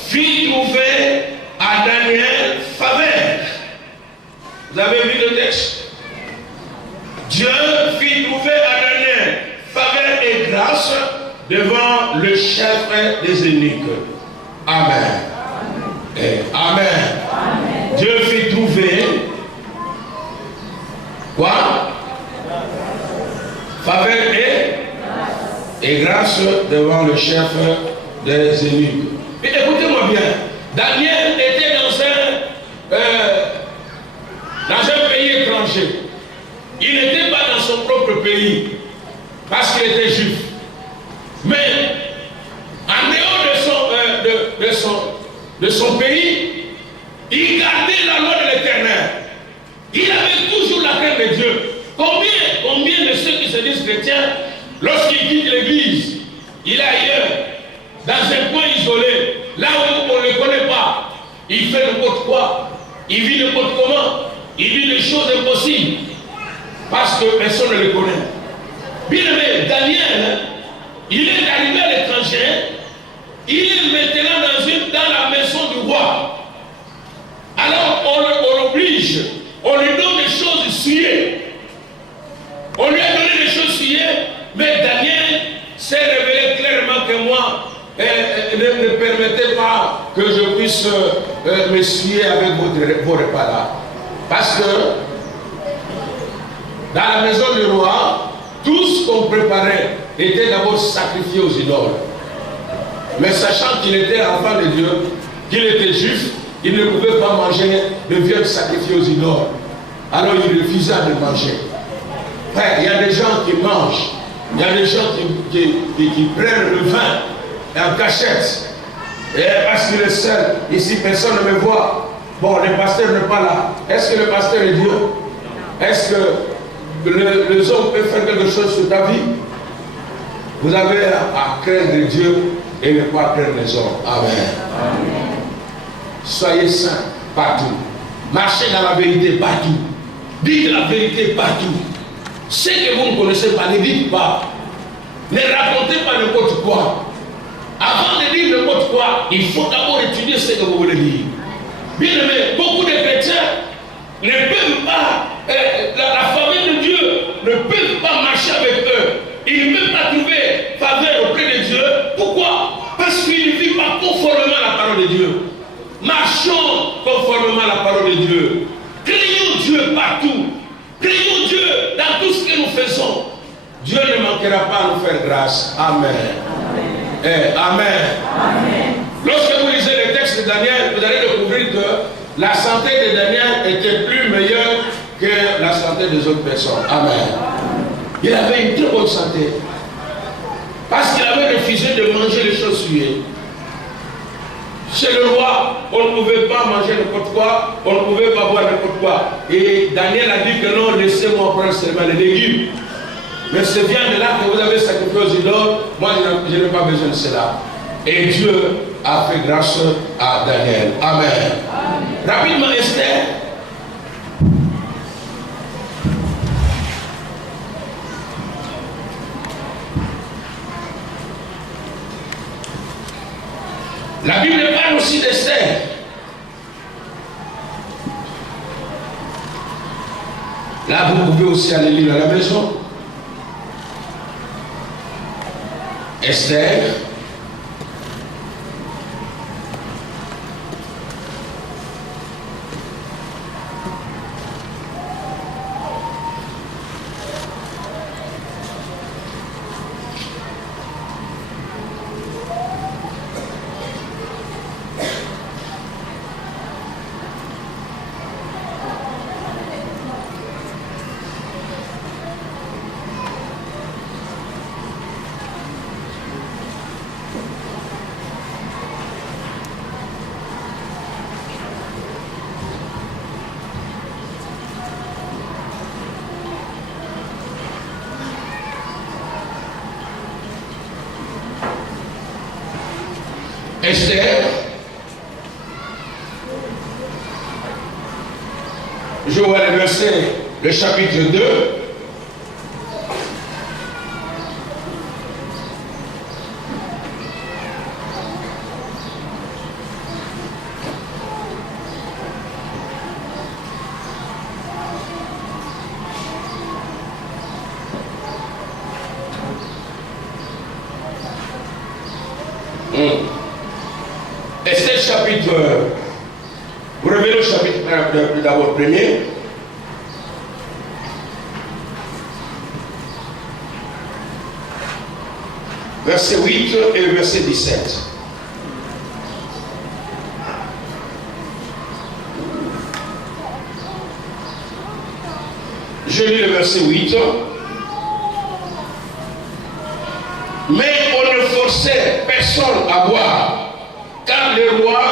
fit trouver à Daniel faveur. Vous avez vu le texte? Dieu fit trouver à Daniel faveur et grâce devant le chef des eunuques. Amen. Et amen. Amen. Dieu fit trouver quoi? Faveur et grâce devant le chef des eunuques. Et écoutez-moi bien, Daniel était dans un pays étranger. Il n'était pas dans son propre pays parce qu'il était juif. Mais en dehors de son pays, il gardait la loi de l'Éternel. Il avait toujours la crainte de Dieu. Combien de ceux qui se disent chrétiens, lorsqu'ils quittent l'église, il est ailleurs, dans un coin isolé, là où on ne le connaît pas, il fait n'importe quoi, il vit n'importe comment, il vit des choses impossibles, parce que personne ne le connaît. Bien aimé, Daniel, il est arrivé à l'étranger, il est maintenant dans la maison du roi. Alors on l'oblige, on lui donne des choses souillées. On lui a donné des choses souillées, mais Daniel s'est révélé clairement que moi, ne permettez pas que je puisse me souiller avec vos repas là. Parce que dans la maison du roi, tout ce qu'on préparait était d'abord sacrifié aux idoles. Mais sachant qu'il était enfant de Dieu, qu'il était juif, il ne pouvait pas manger de viande sacrifiée aux idoles. Alors il refusa de manger. Frère, il y a des gens qui mangent, il y a des gens qui prennent le vin en cachette. Et parce qu'il est seul, ici personne ne me voit. Bon, le pasteur n'est pas là. Est-ce que le pasteur est Dieu? Est-ce que les hommes peuvent faire quelque chose sur ta vie? Vous avez à craindre Dieu et ne pas craindre les hommes. Amen. Amen. Soyez saints partout. Marchez dans la vérité partout. Dites la vérité partout. Ce que vous ne connaissez pas, ne dites pas. Ne racontez pas n'importe quoi. Avant de dire n'importe quoi, il faut d'abord étudier ce que vous voulez dire. Bien aimé, beaucoup de chrétiens ne peuvent pas, la famille de Dieu ne peuvent pas marcher avec eux. Ils ne peuvent pas trouver faveur auprès de Dieu. Pourquoi? Parce qu'ils ne vivent pas conformément à la parole de Dieu. Marchons conformément à la parole de Dieu. Craignons Dieu partout. Craignons Dieu dans tout ce que nous faisons. Dieu ne manquera pas à nous faire grâce. Amen. Amen. Amen. Amen. Lorsque vous lisez les textes de Daniel, vous allez découvrir que la santé de Daniel était plus meilleure que la santé des autres personnes. Amen. Il avait une très bonne santé. Parce qu'il avait refusé de manger les choses souillées. Chez le roi, on ne pouvait pas manger n'importe quoi, on ne pouvait pas boire n'importe quoi. Et Daniel a dit que non, laissez-moi prendre seulement les légumes. Mais ce viande-là que vous avez sacrifié aux idoles, moi je n'ai pas besoin de cela. Et Dieu a fait grâce à Daniel. Amen. Amen. Rapidement, Esther. La Bible parle aussi d'Esther. La Là, vous pouvez aussi aller lire à la maison. Esther. Esther, je vois le verset, le chapitre 2. Esther chapitre, vous revenez au chapitre d'abord premier. Verset 8 et verset 17. Je lis le verset 8. Mais on ne forçait personne à boire, car le roi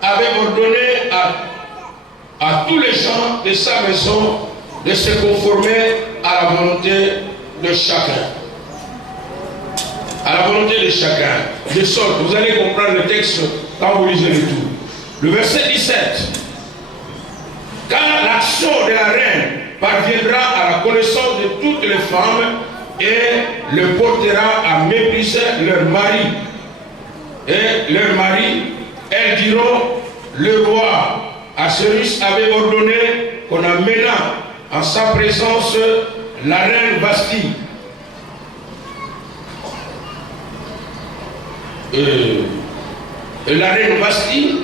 avait ordonné à tous les gens de sa maison de se conformer à la volonté de chacun. À la volonté de chacun. De sorte, vous allez comprendre le texte quand vous lisez le tout. Le verset 17. Car l'action de la reine parviendra à la connaissance de toutes les femmes et le portera à mépriser leur mari. Et leur mari, elles diront, le roi Assuérus avait ordonné qu'on amena en sa présence la reine Vasti. La reine Vasti,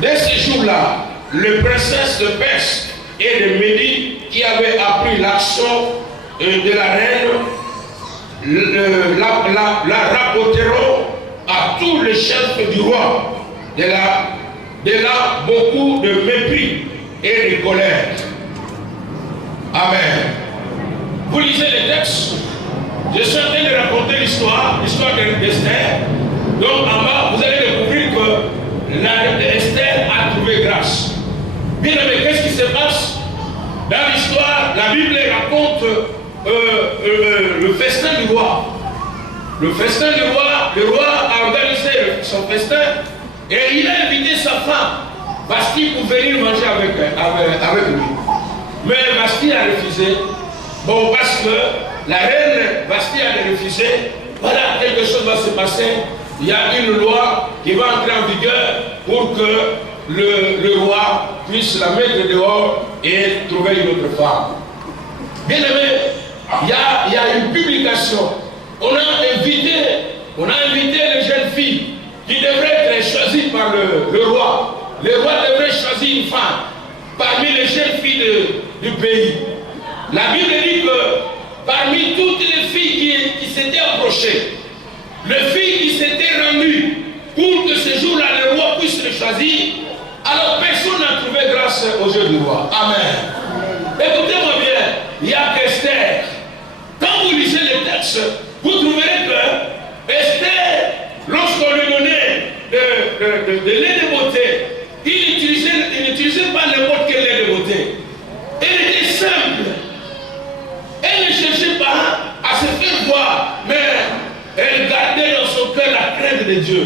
dès ce jour-là, les princesses de Perse et de Médie qui avaient appris l'action de la reine, la rapporteront à tous les chefs du roi. De là, beaucoup de mépris et de colère. Amen. Vous lisez les textes. Je suis en train de raconter l'histoire d'Esther. Donc en bas, vous allez découvrir que Esther a trouvé grâce. Bien aimé, qu'est-ce qui se passe? Dans l'histoire, la Bible raconte le festin du roi. Le festin du roi, le roi a organisé son festin et il a invité sa femme, Vasti, pour venir manger avec lui. Mais Vasti a refusé. Bon, parce que la reine Vasti a refusé. Voilà, quelque chose va se passer. Il y a une loi qui va entrer en vigueur pour que le roi puisse la mettre dehors et trouver une autre femme. Bien aimé, il y a une publication. On a invité les jeunes filles qui devraient être choisies par le roi. Le roi devrait choisir une femme parmi les jeunes filles du pays. La Bible dit que parmi toutes les filles qui s'étaient approchées, les filles qui s'étaient rendues pour que ce jour-là le roi puisse les choisir, alors personne n'a trouvé grâce aux yeux du roi. Amen. Écoutez-moi bien, il y a qu'Esther. Quand vous lisez les textes, vous trouverez que Esther, lorsqu'on lui donnait de lait de beauté, il n'utilisait pas n'importe quel lait de beauté. Elle était simple. Elle ne cherchait pas à se faire voir, mais elle gardait dans son cœur la crainte de Dieu.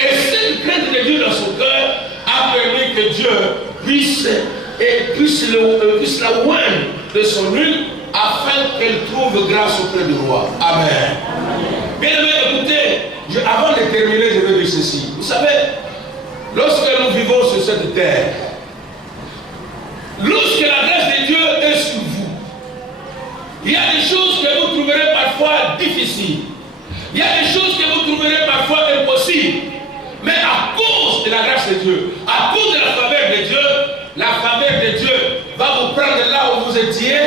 Et cette crainte de Dieu dans son cœur a permis que Dieu puisse la oindre de son huile afin qu'elle trouve grâce auprès du roi. Amen. Bien aimé, écoutez, avant de terminer, je vais dire ceci. Vous savez, lorsque nous vivons sur cette terre, lorsque la grâce de Dieu est Il y a des choses que vous trouverez parfois difficiles. Il y a des choses que vous trouverez parfois impossibles. Mais à cause de la grâce de Dieu, à cause de la faveur de Dieu, la faveur de Dieu va vous prendre là où vous étiez,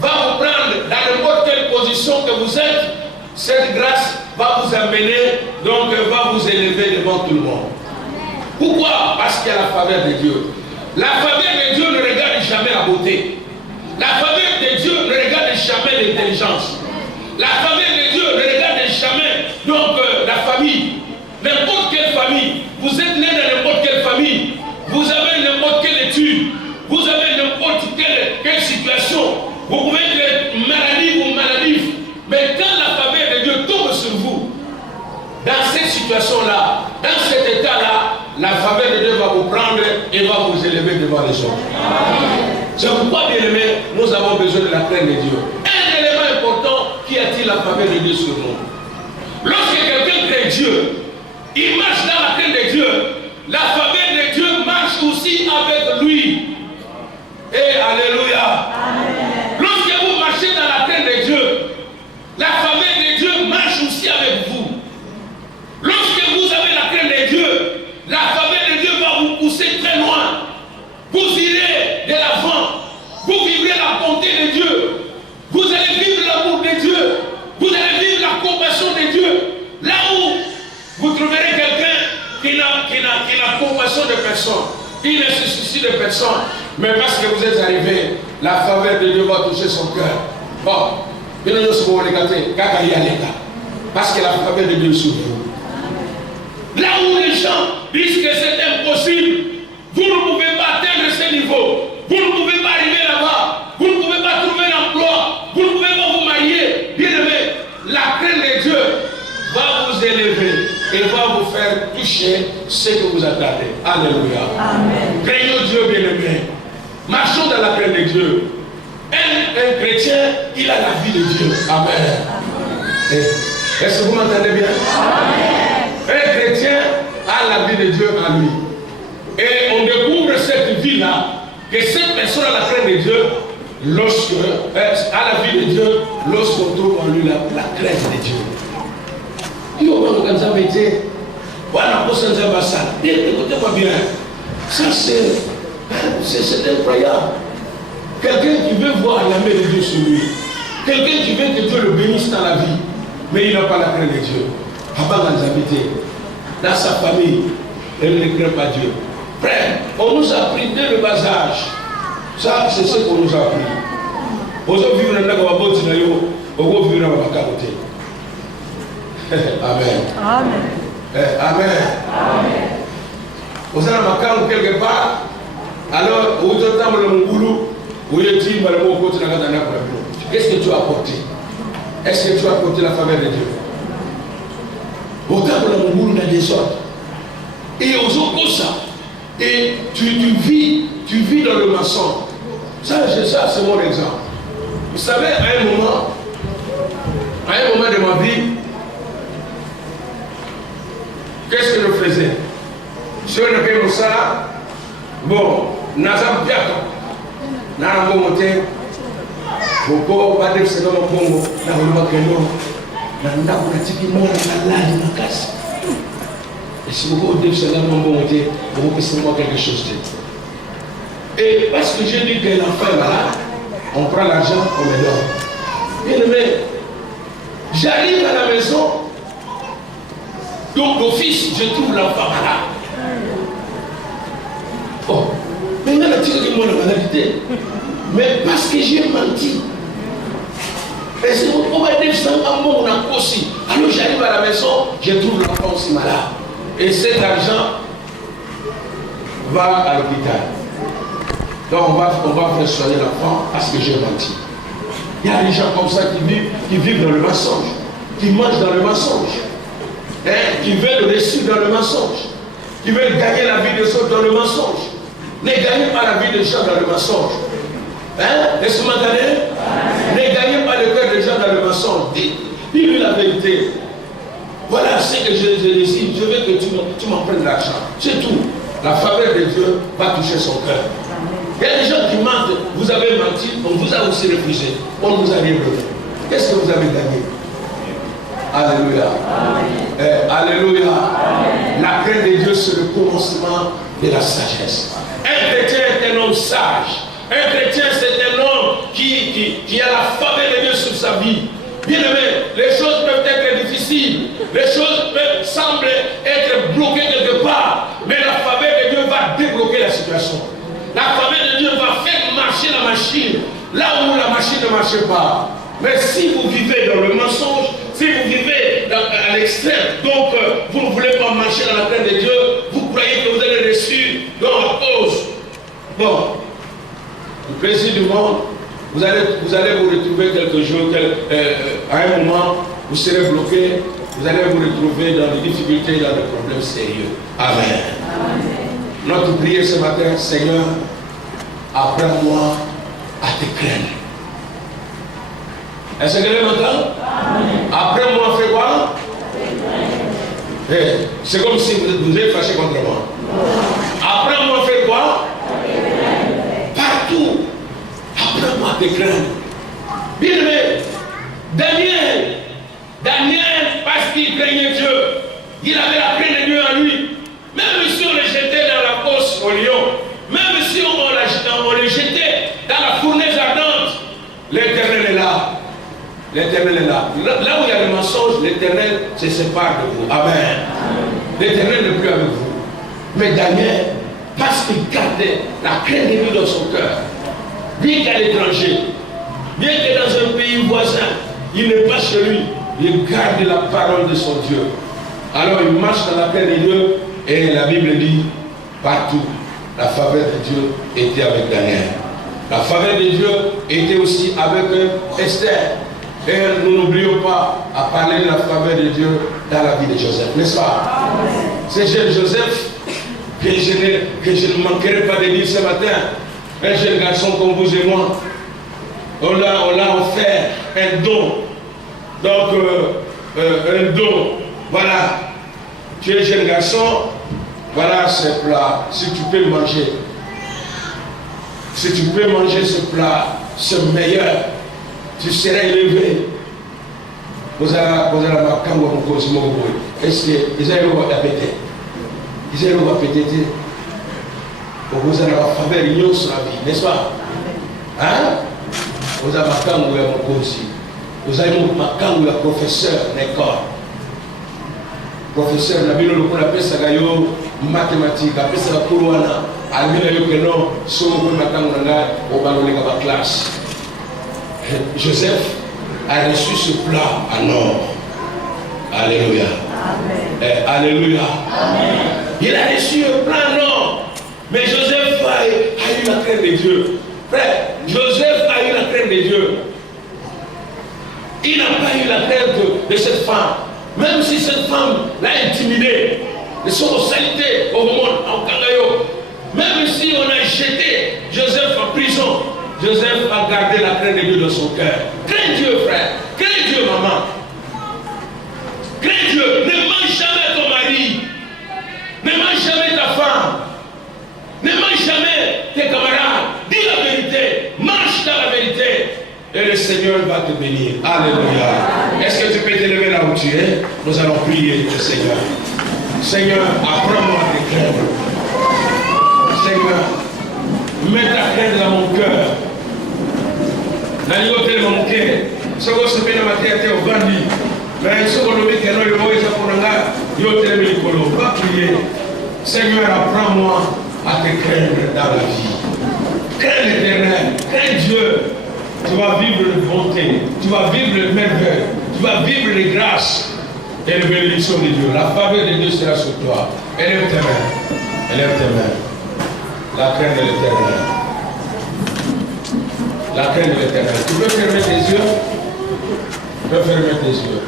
va vous prendre dans n'importe quelle position que vous êtes. Cette grâce va vous amener, donc va vous élever devant tout le monde. Pourquoi? Parce qu'il y a la faveur de Dieu. La faveur de Dieu ne regarde jamais la beauté. La faveur de Dieu ne regarde jamais l'intelligence. La faveur de Dieu ne regarde jamais donc la famille. N'importe quelle famille. Vous êtes né dans n'importe quelle famille. Vous avez n'importe quelle étude. Vous avez n'importe quelle situation. Vous pouvez être maladif ou maladif. Mais quand la faveur de Dieu tombe sur vous, dans cette situation-là, dans cet état-là, la faveur de Dieu va vous prendre et va vous élever devant les autres. C'est pourquoi, bien aimé, nous avons besoin de la crainte de Dieu. Un élément important qui attire la faveur de Dieu sur nous. Lorsque quelqu'un craint Dieu, il marche dans la crainte de Dieu. La faveur de Dieu marche aussi avec lui. Et alléluia. Amen. Lorsque vous marchez dans la crainte de Dieu, la faveur de Dieu marche aussi avec vous. Lorsque vous avez la crainte de Dieu, la faveur de Dieu va vous pousser très loin. Vous irez de l'avant. Vous vivrez la bonté de Dieu. Vous allez vivre l'amour de Dieu. Vous allez vivre la compassion de Dieu. Là où vous trouverez quelqu'un qui n'a compassion de personne, qui ne se soucie de personne, mais parce que vous êtes arrivé, la faveur de Dieu va toucher son cœur. Bon, parce que la faveur de Dieu est sur vous. Là où les gens disent que c'est impossible, vous ne pouvez pas atteindre ce niveau, vous ne pouvez pas arriver là-bas, vous ne pouvez pas trouver l'emploi, vous ne pouvez pas vous marier. Bien aimé, la crainte de Dieu va vous élever et va vous faire toucher ce que vous attendez. Alléluia. Amen. Craignons Dieu, bien aimé. Marchons dans la crainte de Dieu. Un chrétien, il a la vie de Dieu. Amen. Est-ce que vous m'entendez bien? Amen. Un chrétien a la vie de Dieu en lui. Et on découvre cette vie-là, que cette personne a la crainte de Dieu, a la vie de Dieu, lorsqu'on trouve en lui la crainte de Dieu. Écoutez-moi bien. Ça, c'est incroyable. Quelqu'un qui veut voir la main de Dieu sur lui. Quelqu'un qui veut que Dieu le bénisse dans la vie. Mais il n'a pas la crainte de Dieu. Dans sa famille, elle ne craint pas Dieu. Frère, on nous a appris dès le bas âge. Ça, c'est ce qu'on nous a appris. Aujourd'hui, vivre dans la botte, on va vivre dans la côté. Amen. Amen. Amen. Amen. Vous avez un camp quelque part, alors vous êtes dans le boulot, vous êtes dit, qu'est-ce que tu as apporté? Est-ce que tu as apporté la faveur de Dieu? Autant que le boulot n'a des ordres. Et aux autres ça. Et tu vis dans le mensonge. Ça c'est mon exemple. Vous savez, à un moment de ma vie, qu'est-ce que je faisais? Si on a fait ça, bon, nous avons bien. Nous avons monté. Beaucoup de gens qui ont été en et si vous avez dit monté, vous pouvez quelque chose. Et parce que j'ai dit que l'enfant est malade, on prend l'argent, on me donne. Bien aimé, j'arrive à la maison, donc d'office, je trouve l'enfant malade. Oh, maintenant, la tire de moi la maladie. Mais parce que j'ai menti. Et c'est pourquoi aussi. Alors j'arrive à la maison, je trouve l'enfant aussi malade. Et cet argent va à l'hôpital. Donc on va faire soigner l'enfant parce que j'ai menti. Il y a des gens comme ça qui vivent dans le mensonge, qui mangent dans le mensonge, qui veulent réussir dans le mensonge, qui veulent gagner la vie des autres dans le mensonge. Ne gagnez pas la vie des gens dans le mensonge. Est-ce que vous m'entendez? Ne gagnez pas le cœur des gens dans le mensonge. Dis-lui la vérité. Voilà ce que je décide. Je veux que tu m'en prennes l'argent. C'est tout. La faveur de Dieu va toucher son cœur. Il y a des gens qui mentent. vous avez menti, on vous a aussi refusé, on vous a rien donné. Qu'est-ce que vous avez gagné? Alléluia. Alléluia. La crainte de Dieu, c'est le commencement de la sagesse. Un chrétien est un homme sage. Un chrétien, c'est un homme qui a la faveur de Dieu sur sa vie. Bien aimé, les choses peuvent être difficiles. Les choses semblent être bloquées quelque part. Mais la faveur de Dieu va débloquer la situation. La faveur de Dieu va faire marcher la machine là où la machine ne marche pas. Mais si vous vivez dans le mensonge, si vous vivez à l'extrême, donc vous ne voulez pas marcher dans la crainte de Dieu, vous croyez que vous allez reçu dans la cause. Bon, le plaisir du monde, vous allez vous retrouver quelques jours, à un moment, vous serez bloqué, vous allez vous retrouver dans des difficultés, dans des problèmes sérieux. Amen. Amen. Notre prière ce matin, Seigneur, apprends-moi à te craindre. Est-ce que vous m'entendez? Apprends-moi à faire quoi? C'est comme si vous êtes fâché contre moi. Apprends-moi à faire quoi? Partout. Apprends-moi à te craindre. Bien aimé, Daniel, parce qu'il craignait Dieu, il avait la crainte de Dieu en lui. Même si on le jetait dans la fosse au lion, même si on le jetait dans la fournaise ardente, l'Éternel est là. L'Éternel est là. Là où il y a le mensonge, l'Éternel se sépare de vous. Amen. L'Éternel n'est plus avec vous. Mais Daniel, parce qu'il gardait la crainte de Dieu dans son cœur, bien qu'à l'étranger, bien que dans un pays voisin, il n'est pas chez lui, il garde la parole de son Dieu. Alors il marche dans la crainte de Dieu et la Bible dit, partout, la faveur de Dieu était avec Daniel. La faveur de Dieu était aussi avec Esther. Et nous n'oublions pas à parler de la faveur de Dieu dans la vie de Joseph, n'est-ce pas? C'est jeune Joseph que je ne manquerai pas de dire ce matin. Un jeune garçon comme vous et moi, on l'a offert un don. Donc, un don. Voilà. Tu es jeune garçon, voilà ce plat. Si tu peux manger. Si tu peux manger ce plat, c'est meilleur. Tu seras élevé. Vous allez voir quand vous avez est-ce que ils allez répéter? Ils allez répéter. Vous allez avoir faveur union sur la vie, n'est-ce pas? Hein? Vous avez quand vous avez mon aussi. Vous avez quand vous avez professeur d'école. Professeur, la Bible nous appelle ça gayo mathématiques, appelle ça courouana. À la Bible que non, si vous pouvez matin on a au ballon de classe. Joseph a reçu ce plat en or. Alléluia. Amen. Alléluia. Amen. Il a reçu un plat en or. Mais Joseph a eu la crainte de Dieu. Frère, Joseph a eu la crainte de Dieu. Il n'a pas eu la crainte de cette femme. Même si cette femme l'a intimidé, de son saleté au monde, en Kangayo. Même si on a jeté Joseph en prison, Joseph a gardé la crainte de Dieu dans son cœur. Crains Dieu, frère. Crains Dieu, maman. Crains Dieu. Ne mange jamais ton mari. Ne mange jamais ta femme. Ne mange jamais tes camarades. Dis la vérité. Marche dans la vérité. Et le Seigneur va te bénir. Alléluia. Est-ce que tu peux te lever là où tu es? Nous allons prier le Seigneur. Seigneur, apprends-moi à te craindre. Seigneur, mets ta crainte dans mon cœur. Seigneur, apprends-moi à te craindre dans la vie. Crains l'Éternel, crains Dieu. Tu vas vivre de bonté, tu vas vivre de merveille, tu vas vivre de grâce et de bénédiction de Dieu. La faveur de Dieu sera sur toi. Élève tes mains. Élève tes mains. La crainte de l'Éternel. La crainte de l'Éternel. Tu peux fermer tes yeux. Tu peux fermer tes yeux.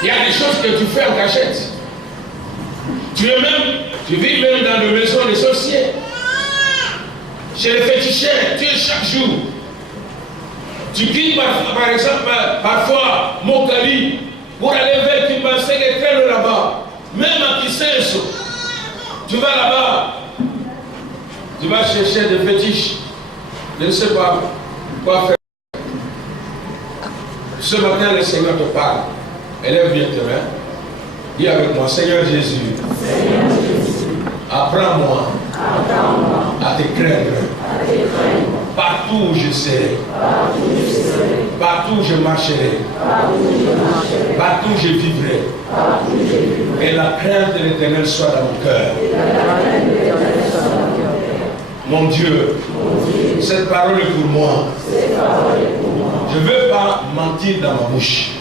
Il y a des choses que tu fais en cachette. Tu vis même dans des maisons des sorciers. Chez les féticheurs, tu es chaque jour. Tu vis par exemple, parfois, Mokali, pour aller vers Kimbansé et faire là-bas. Même à Kisenso, tu vas là-bas. Tu vas chercher des fétiches. Je ne sais pas quoi faire. Ce matin, le Seigneur te parle. Élève bien tes mains. Dis avec moi, Seigneur Jésus, apprends-moi à te craindre. Partout où je serai, partout où je marcherai, partout où je vivrai, et la crainte de l'Éternel soit dans mon cœur. Mon Dieu, cette parole est pour moi. Je ne veux pas mentir dans ma bouche.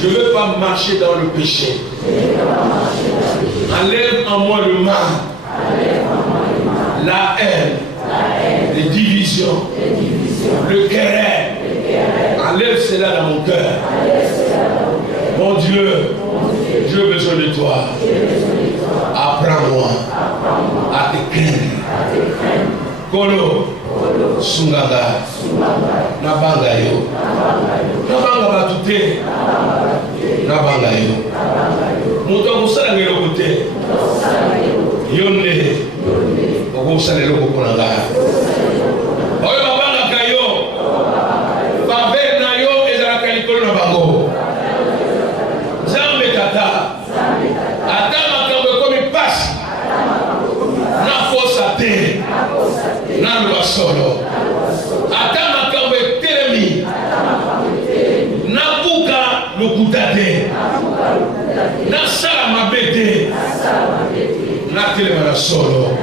Je ne veux pas marcher dans le péché. Enlève en moi le mal, la haine, les divisions, le querelle. Enlève cela dans mon cœur. Mon Dieu, j'ai besoin de toi. Apprends-moi à te craindre. Kolo, Sungaga, Nabanga yo, Nabanga batute, Nabanga yo. Muto kusala ngelo kute, Yonde, Okusala loko kunanga. Oyo babanga kayo, Babe na yo ezala kalikolo na bango. Zambe tata, ata makambo komi pasi, na fosa te. Nalo solo ata makambo etelemi nabuka lokuta te nasala mabe te natelema na solo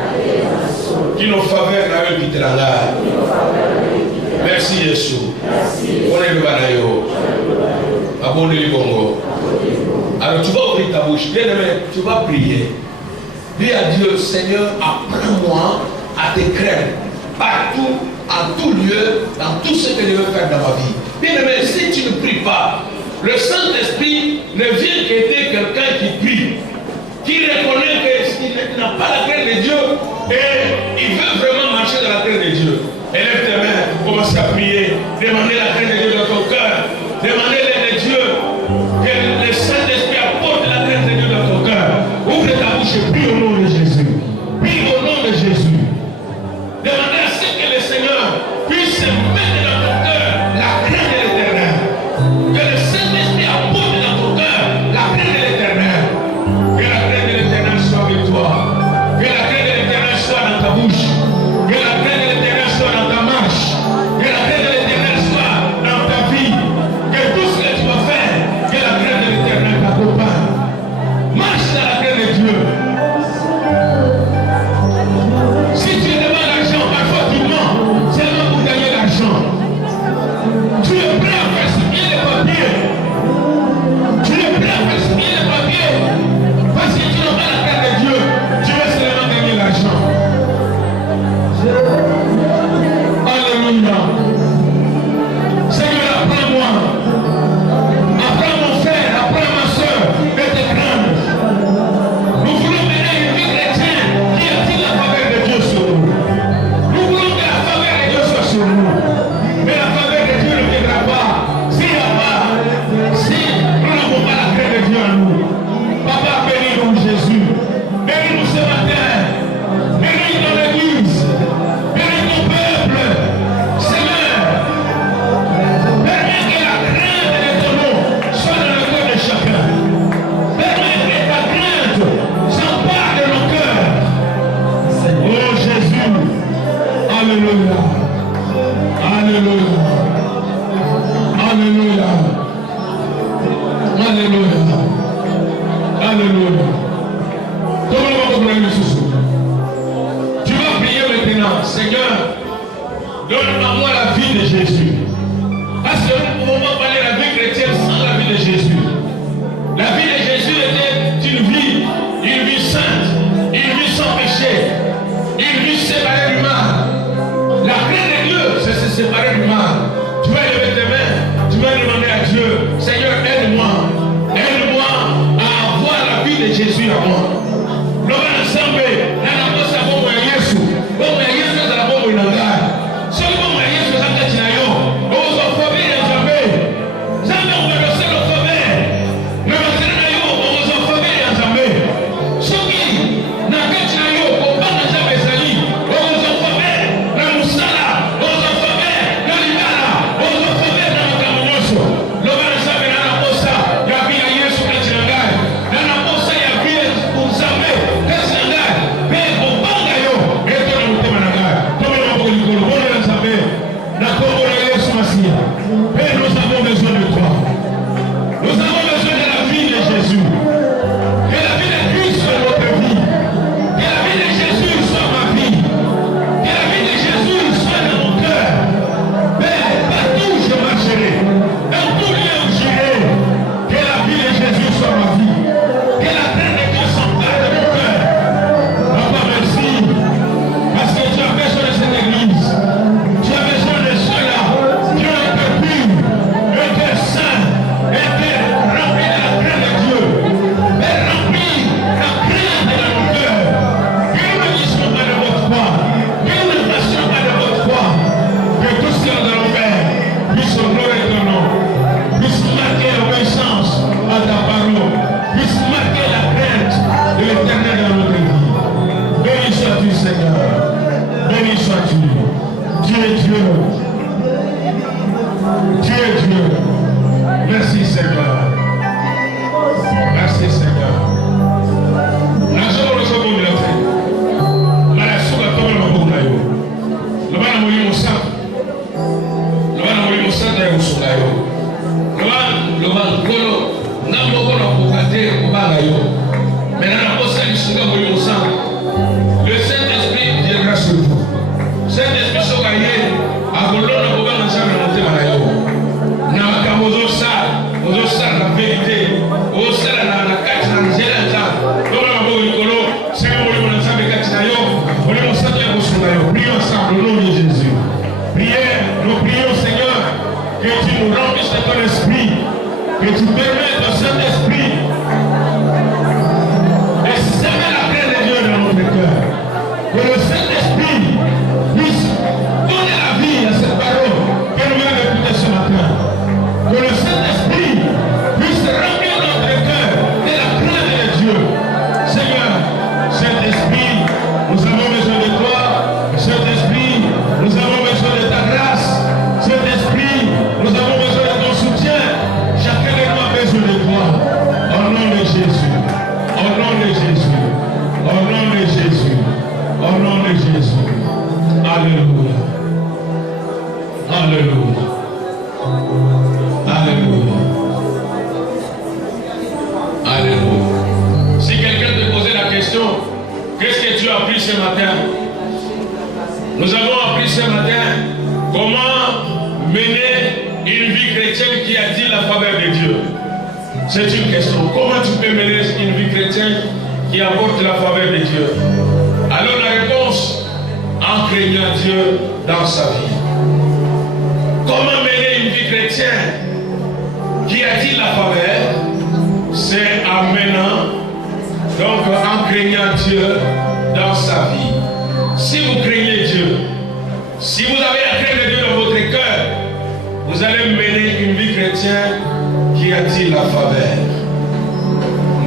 kino faveur na yo ekitela ngai. Merci Yesu mpona eloba na yo abondeli bongo. Alors tu vas ouvrir ta bouche, bien aimé, tu vas prier. Dis à Dieu, Seigneur, apprends-moi à te craindre partout, en tout lieu, dans tout ce que je veux faire dans ma vie. Bien aimé, si tu ne pries pas, le Saint-Esprit ne vient qu'aider quelqu'un qui prie, qui reconnaît qu'il n'a pas la crainte de Dieu et il veut vraiment marcher dans la crainte de Dieu. Élève tes mains, commence à prier, demandez la crainte de Dieu dans ton cœur, demandez l'aide de Dieu, que le Saint-Esprit apporte la crainte de Dieu dans ton cœur. Ouvre ta bouche et prie au nom de Jésus. Prie au nom de Jésus. Demandez à ce que le Seigneur puisse mettre dans ton cœur la crainte de l'Éternel. Que le Saint-Esprit apporte dans ton cœur la crainte de l'Éternel. Que la crainte de l'Éternel soit avec toi. Que la crainte de l'Éternel soit dans ta bouche. Que la crainte de l'Éternel soit dans ta marche. Que la crainte de l'Éternel soit dans ta vie. Que tout ce que tu vas faire, que la crainte de l'Éternel t'accompagne. Marche dans la crainte de Dieu. Si tu demandes l'argent, parfois tu mens, seulement pour gagner l'argent. Tu es prêt à falsifier les papiers. Tu es prêt à falsifier les papiers. Parce que tu n'as pas la crainte de Dieu. Tu veux seulement gagner l'argent. Alléluia. Seigneur, apprends-moi. Apprends mon frère, apprends ma soeur de te craindre. Nous voulons mener une vie chrétienne qui attire la faveur de Dieu sur nous. Nous voulons que la faveur de Dieu soit sur nous. Mais la faveur de Dieu ne viendra pas s'il n'y a pas, si nous n'avons pas la crainte de Dieu en nous. Papa, bénis-nous Jésus. Bénis-nous ce matin. Bénis dans l'église. Bénis ton peuple. Seigneur, permets que la crainte de ton nom soit dans le cœur de chacun. Permets que ta crainte s'empare de nos cœurs. Oh Jésus. Alléluia. Alléluia. Alléluia. Alléluia. Alléluia. Tu vas prier maintenant, Seigneur, donne-moi la vie de Jésus. Parce que nous ne pouvons pas parler de la vie chrétienne sans la vie de Jésus. La vie de Jésus était une vie sainte, une vie sans péché, une vie séparée du mal. La crainte de Dieu, c'est se séparer du mal. Tu vas lever tes mains, tu vas demander à Dieu, Seigneur, aide-moi à avoir la vie de Jésus à moi. Nous allons ensemble, nous allons savoir Yesu, Yesu est la bombe inangana. Si vous Yesu est la bombe inangana, vous allez Dieu est Dieu. Dieu est Dieu. Merci Seigneur. Merci Seigneur. La joie de ce monde est là. La soupe à tomber dans le monde. Le bas de mon sang. Le bas de mon sang est au soleil. Le bas de Golo. N'a pas encore regardé au bas de maintenant, on s'est dit que mon sang. Le Saint-Esprit viendra sur vous. Saint-Esprit soit gagné. À Golo, on va ensemble monter à la yo. N'a pas osé la vérité. Osé la carte dans les élèves. Donc, on va Golo. C'est que on va ensemble carte dans yo. On va ensemble au soleil. Prions ensemble au nom de Jésus. Nous prions Seigneur que tu nous remplisses de ton esprit, que tu permettes au Saint-Esprit de s'aimer la graine de Dieu dans notre cœur. Que le Saint-Esprit puisse donner la vie à cette parole que nous venons d'écouter ce matin. Que le Saint-Esprit puisse remplir notre cœur de la crainte de Dieu. Seigneur, Saint-Esprit, nous avons besoin de toi. Saint-Esprit, nous avons besoin de ta grâce. Saint-Esprit, nous avons besoin de ton soutien. Chacun de nous a besoin de toi. Au nom de Jésus. Au nom de Jésus. Au nom de Jésus. Au nom de Jésus. Alléluia. Alléluia. Alléluia. Alléluia. Si quelqu'un te posait la question, qu'est-ce que tu as appris ce matin? Nous avons appris ce matin comment mener une vie chrétienne qui attire la faveur de Dieu. C'est une question. Comment tu peux mener une vie chrétienne qui apporte la faveur de Dieu? Alors la réponse, en craignant Dieu dans sa vie. Comment mener une vie chrétienne qui attire la faveur? C'est en menant, donc en craignant Dieu dans sa vie. Si vous craignez Dieu, si vous avez la crainte de Dieu dans votre cœur, vous allez mener une vie chrétienne qui attire la faveur.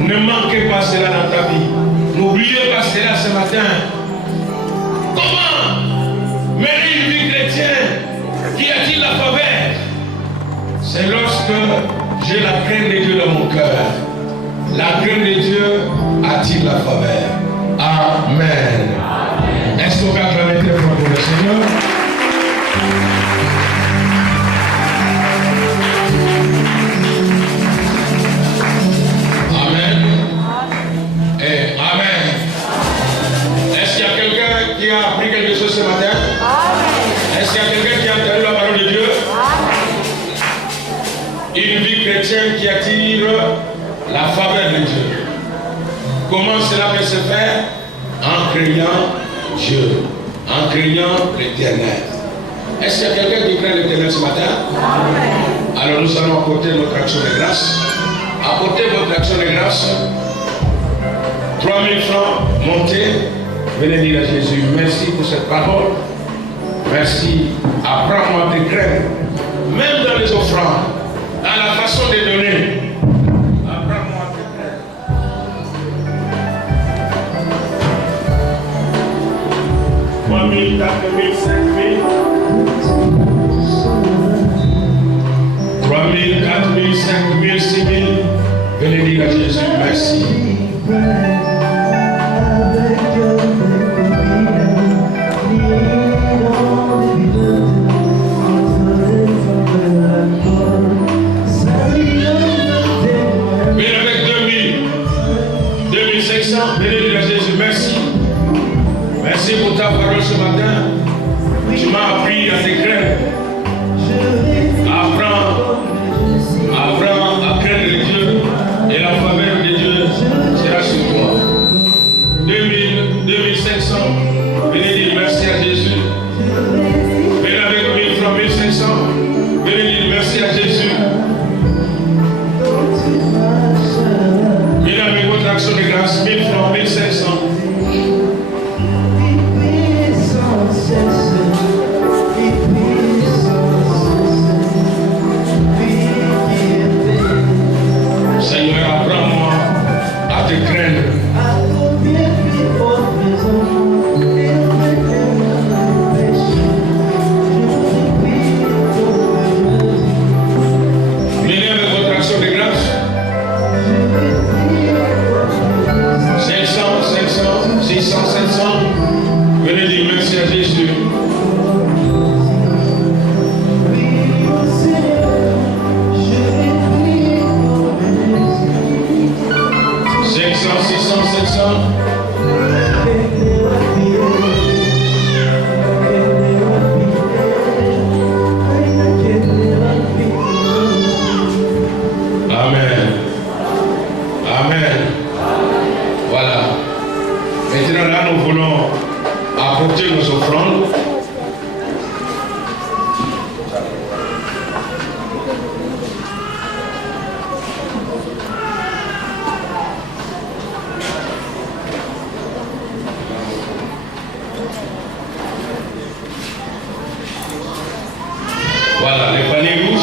Ne manquez pas cela dans ta vie. N'oubliez pas cela ce matin. Comment mener une vie chrétienne qui attire la faveur? C'est lorsque j'ai la crainte de Dieu dans mon cœur. La crainte de Dieu attire la faveur. Amen. Est-ce qu'on peut acclamer très fort pour le Seigneur? Amen. Et Amen. Est-ce qu'il y a quelqu'un qui a appris quelque chose ce matin? Amen. Est-ce qu'il y a quelqu'un qui a entendu la parole de Dieu? Une vie chrétienne qui attire la faveur de Dieu. Comment cela peut se faire? En craignant Dieu, en craignant l'Éternel. Est-ce qu'il y a quelqu'un qui craint l'Éternel ce matin? Amen. Alors nous allons apporter notre action de grâce. Apportez votre action de grâce. 3000 francs, montez. Venez dire à Jésus, merci pour cette parole. Merci. Apprends-moi tes craintes. Même dans les offrandes, dans la façon de donner. Apprends-moi tes craintes. 3000, 4000, 5000. 3000, 4000, 5000, 6000. Venez dire à Jésus, merci. Venez avec 2000, 2500. Venez dire à Jésus, merci. Merci pour ta parole ce matin.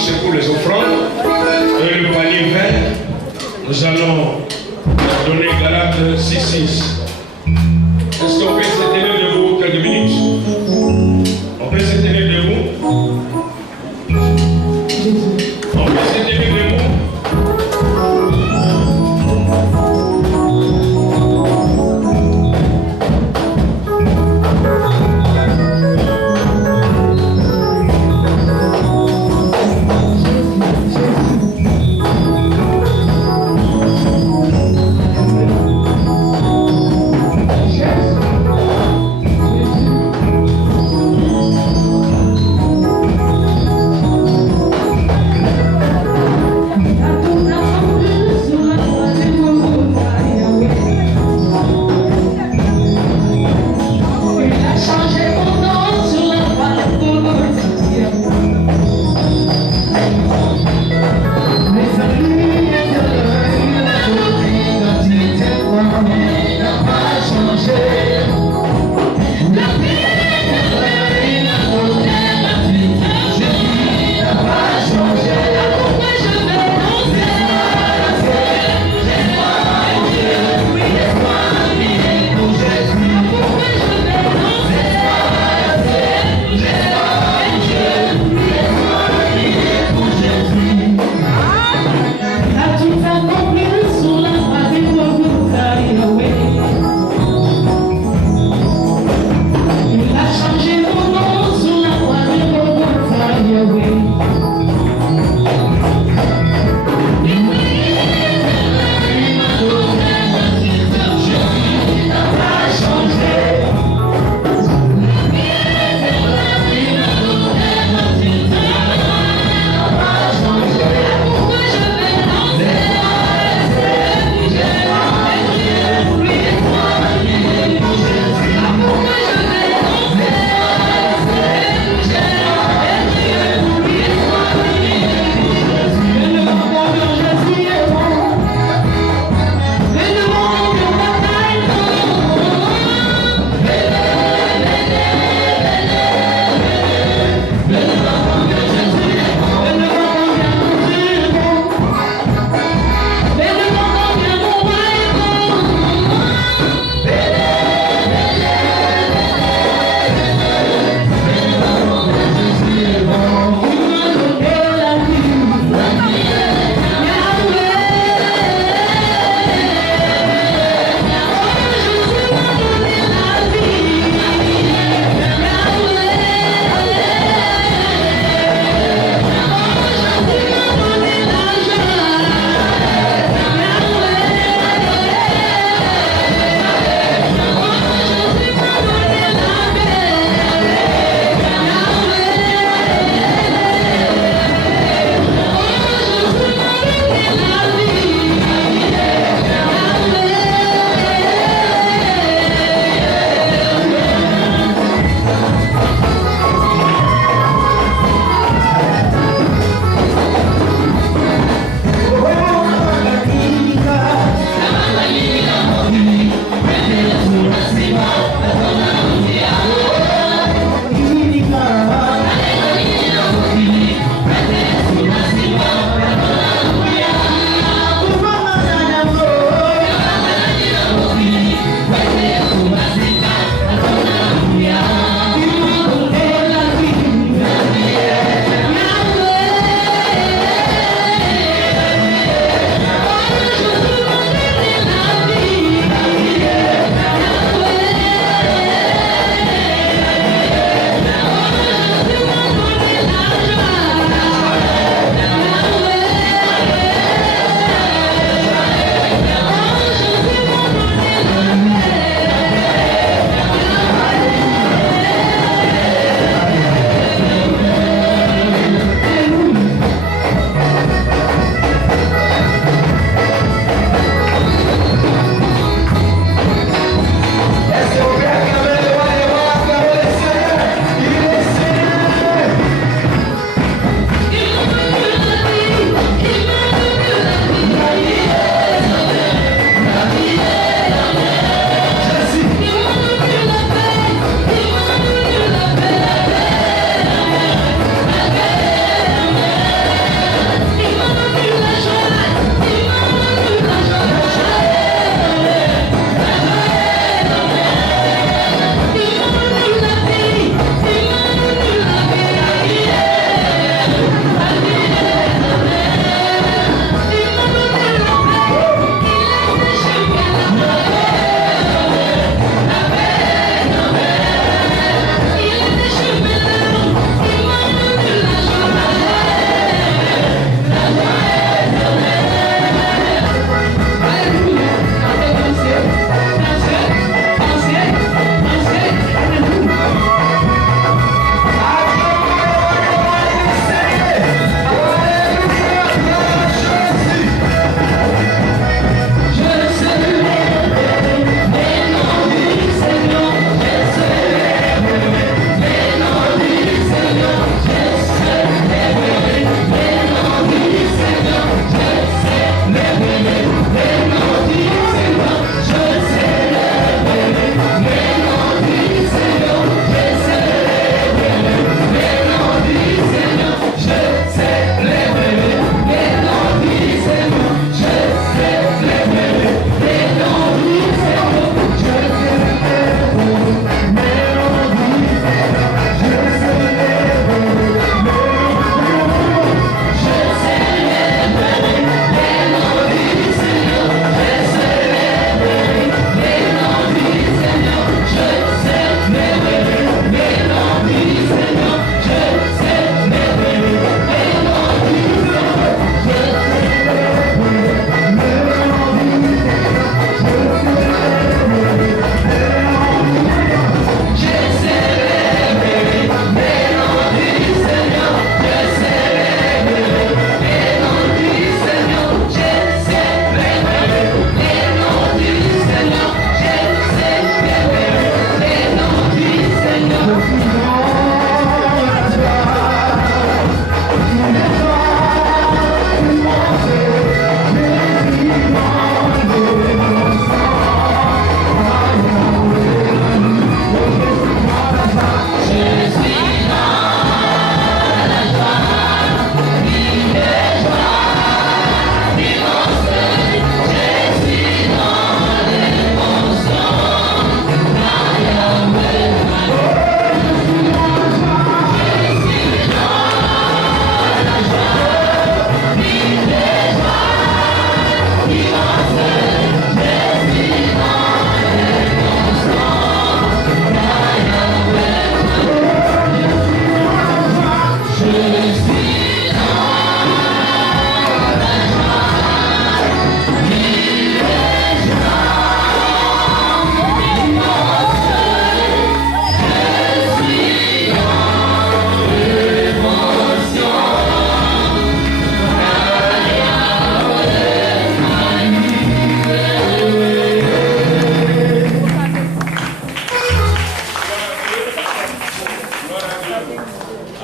c'est pour les offrandes. Et le panier vert, nous allons donner Galates 6:6. Est-ce qu'on peut se tenir debout quelques minutes? On peut se tenir debout? On peut se tenir debout?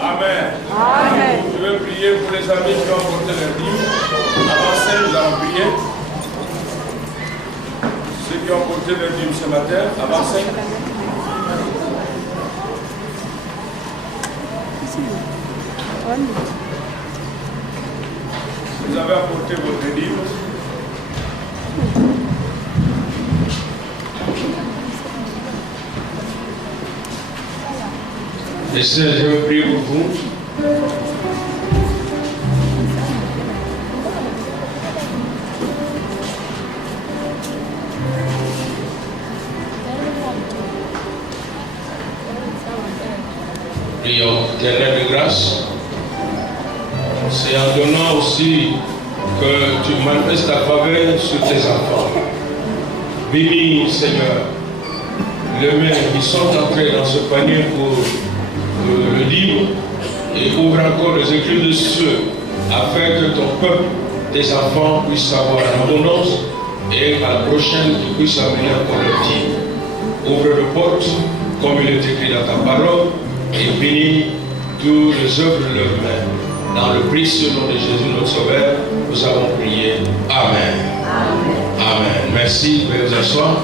Amen. Je vais prier pour les amis qui ont porté leur dîme. Avancez, nous allons prier. Ceux qui ont porté leur dîme ce matin, avancez. Vous avez apporté votre dîme. Et je vais prier pour vous. Prions, Éternel de grâce. C'est en donnant aussi que tu manifestes ta faveur sur tes enfants. Bénis, Seigneur, les mains qui sont entrées dans ce panier pour le dîme et ouvre encore les écrits de ceux afin que ton peuple, tes enfants puissent avoir l'abondance et à la prochaine qu'ils puissent amener encore le dîme. Ouvre les portes comme il est écrit dans ta parole et bénis toutes les œuvres de leurs mains. Dans le précieux nom de Jésus notre Sauveur, nous avons prié. Amen. Amen. Merci. Veuillez vous asseoir.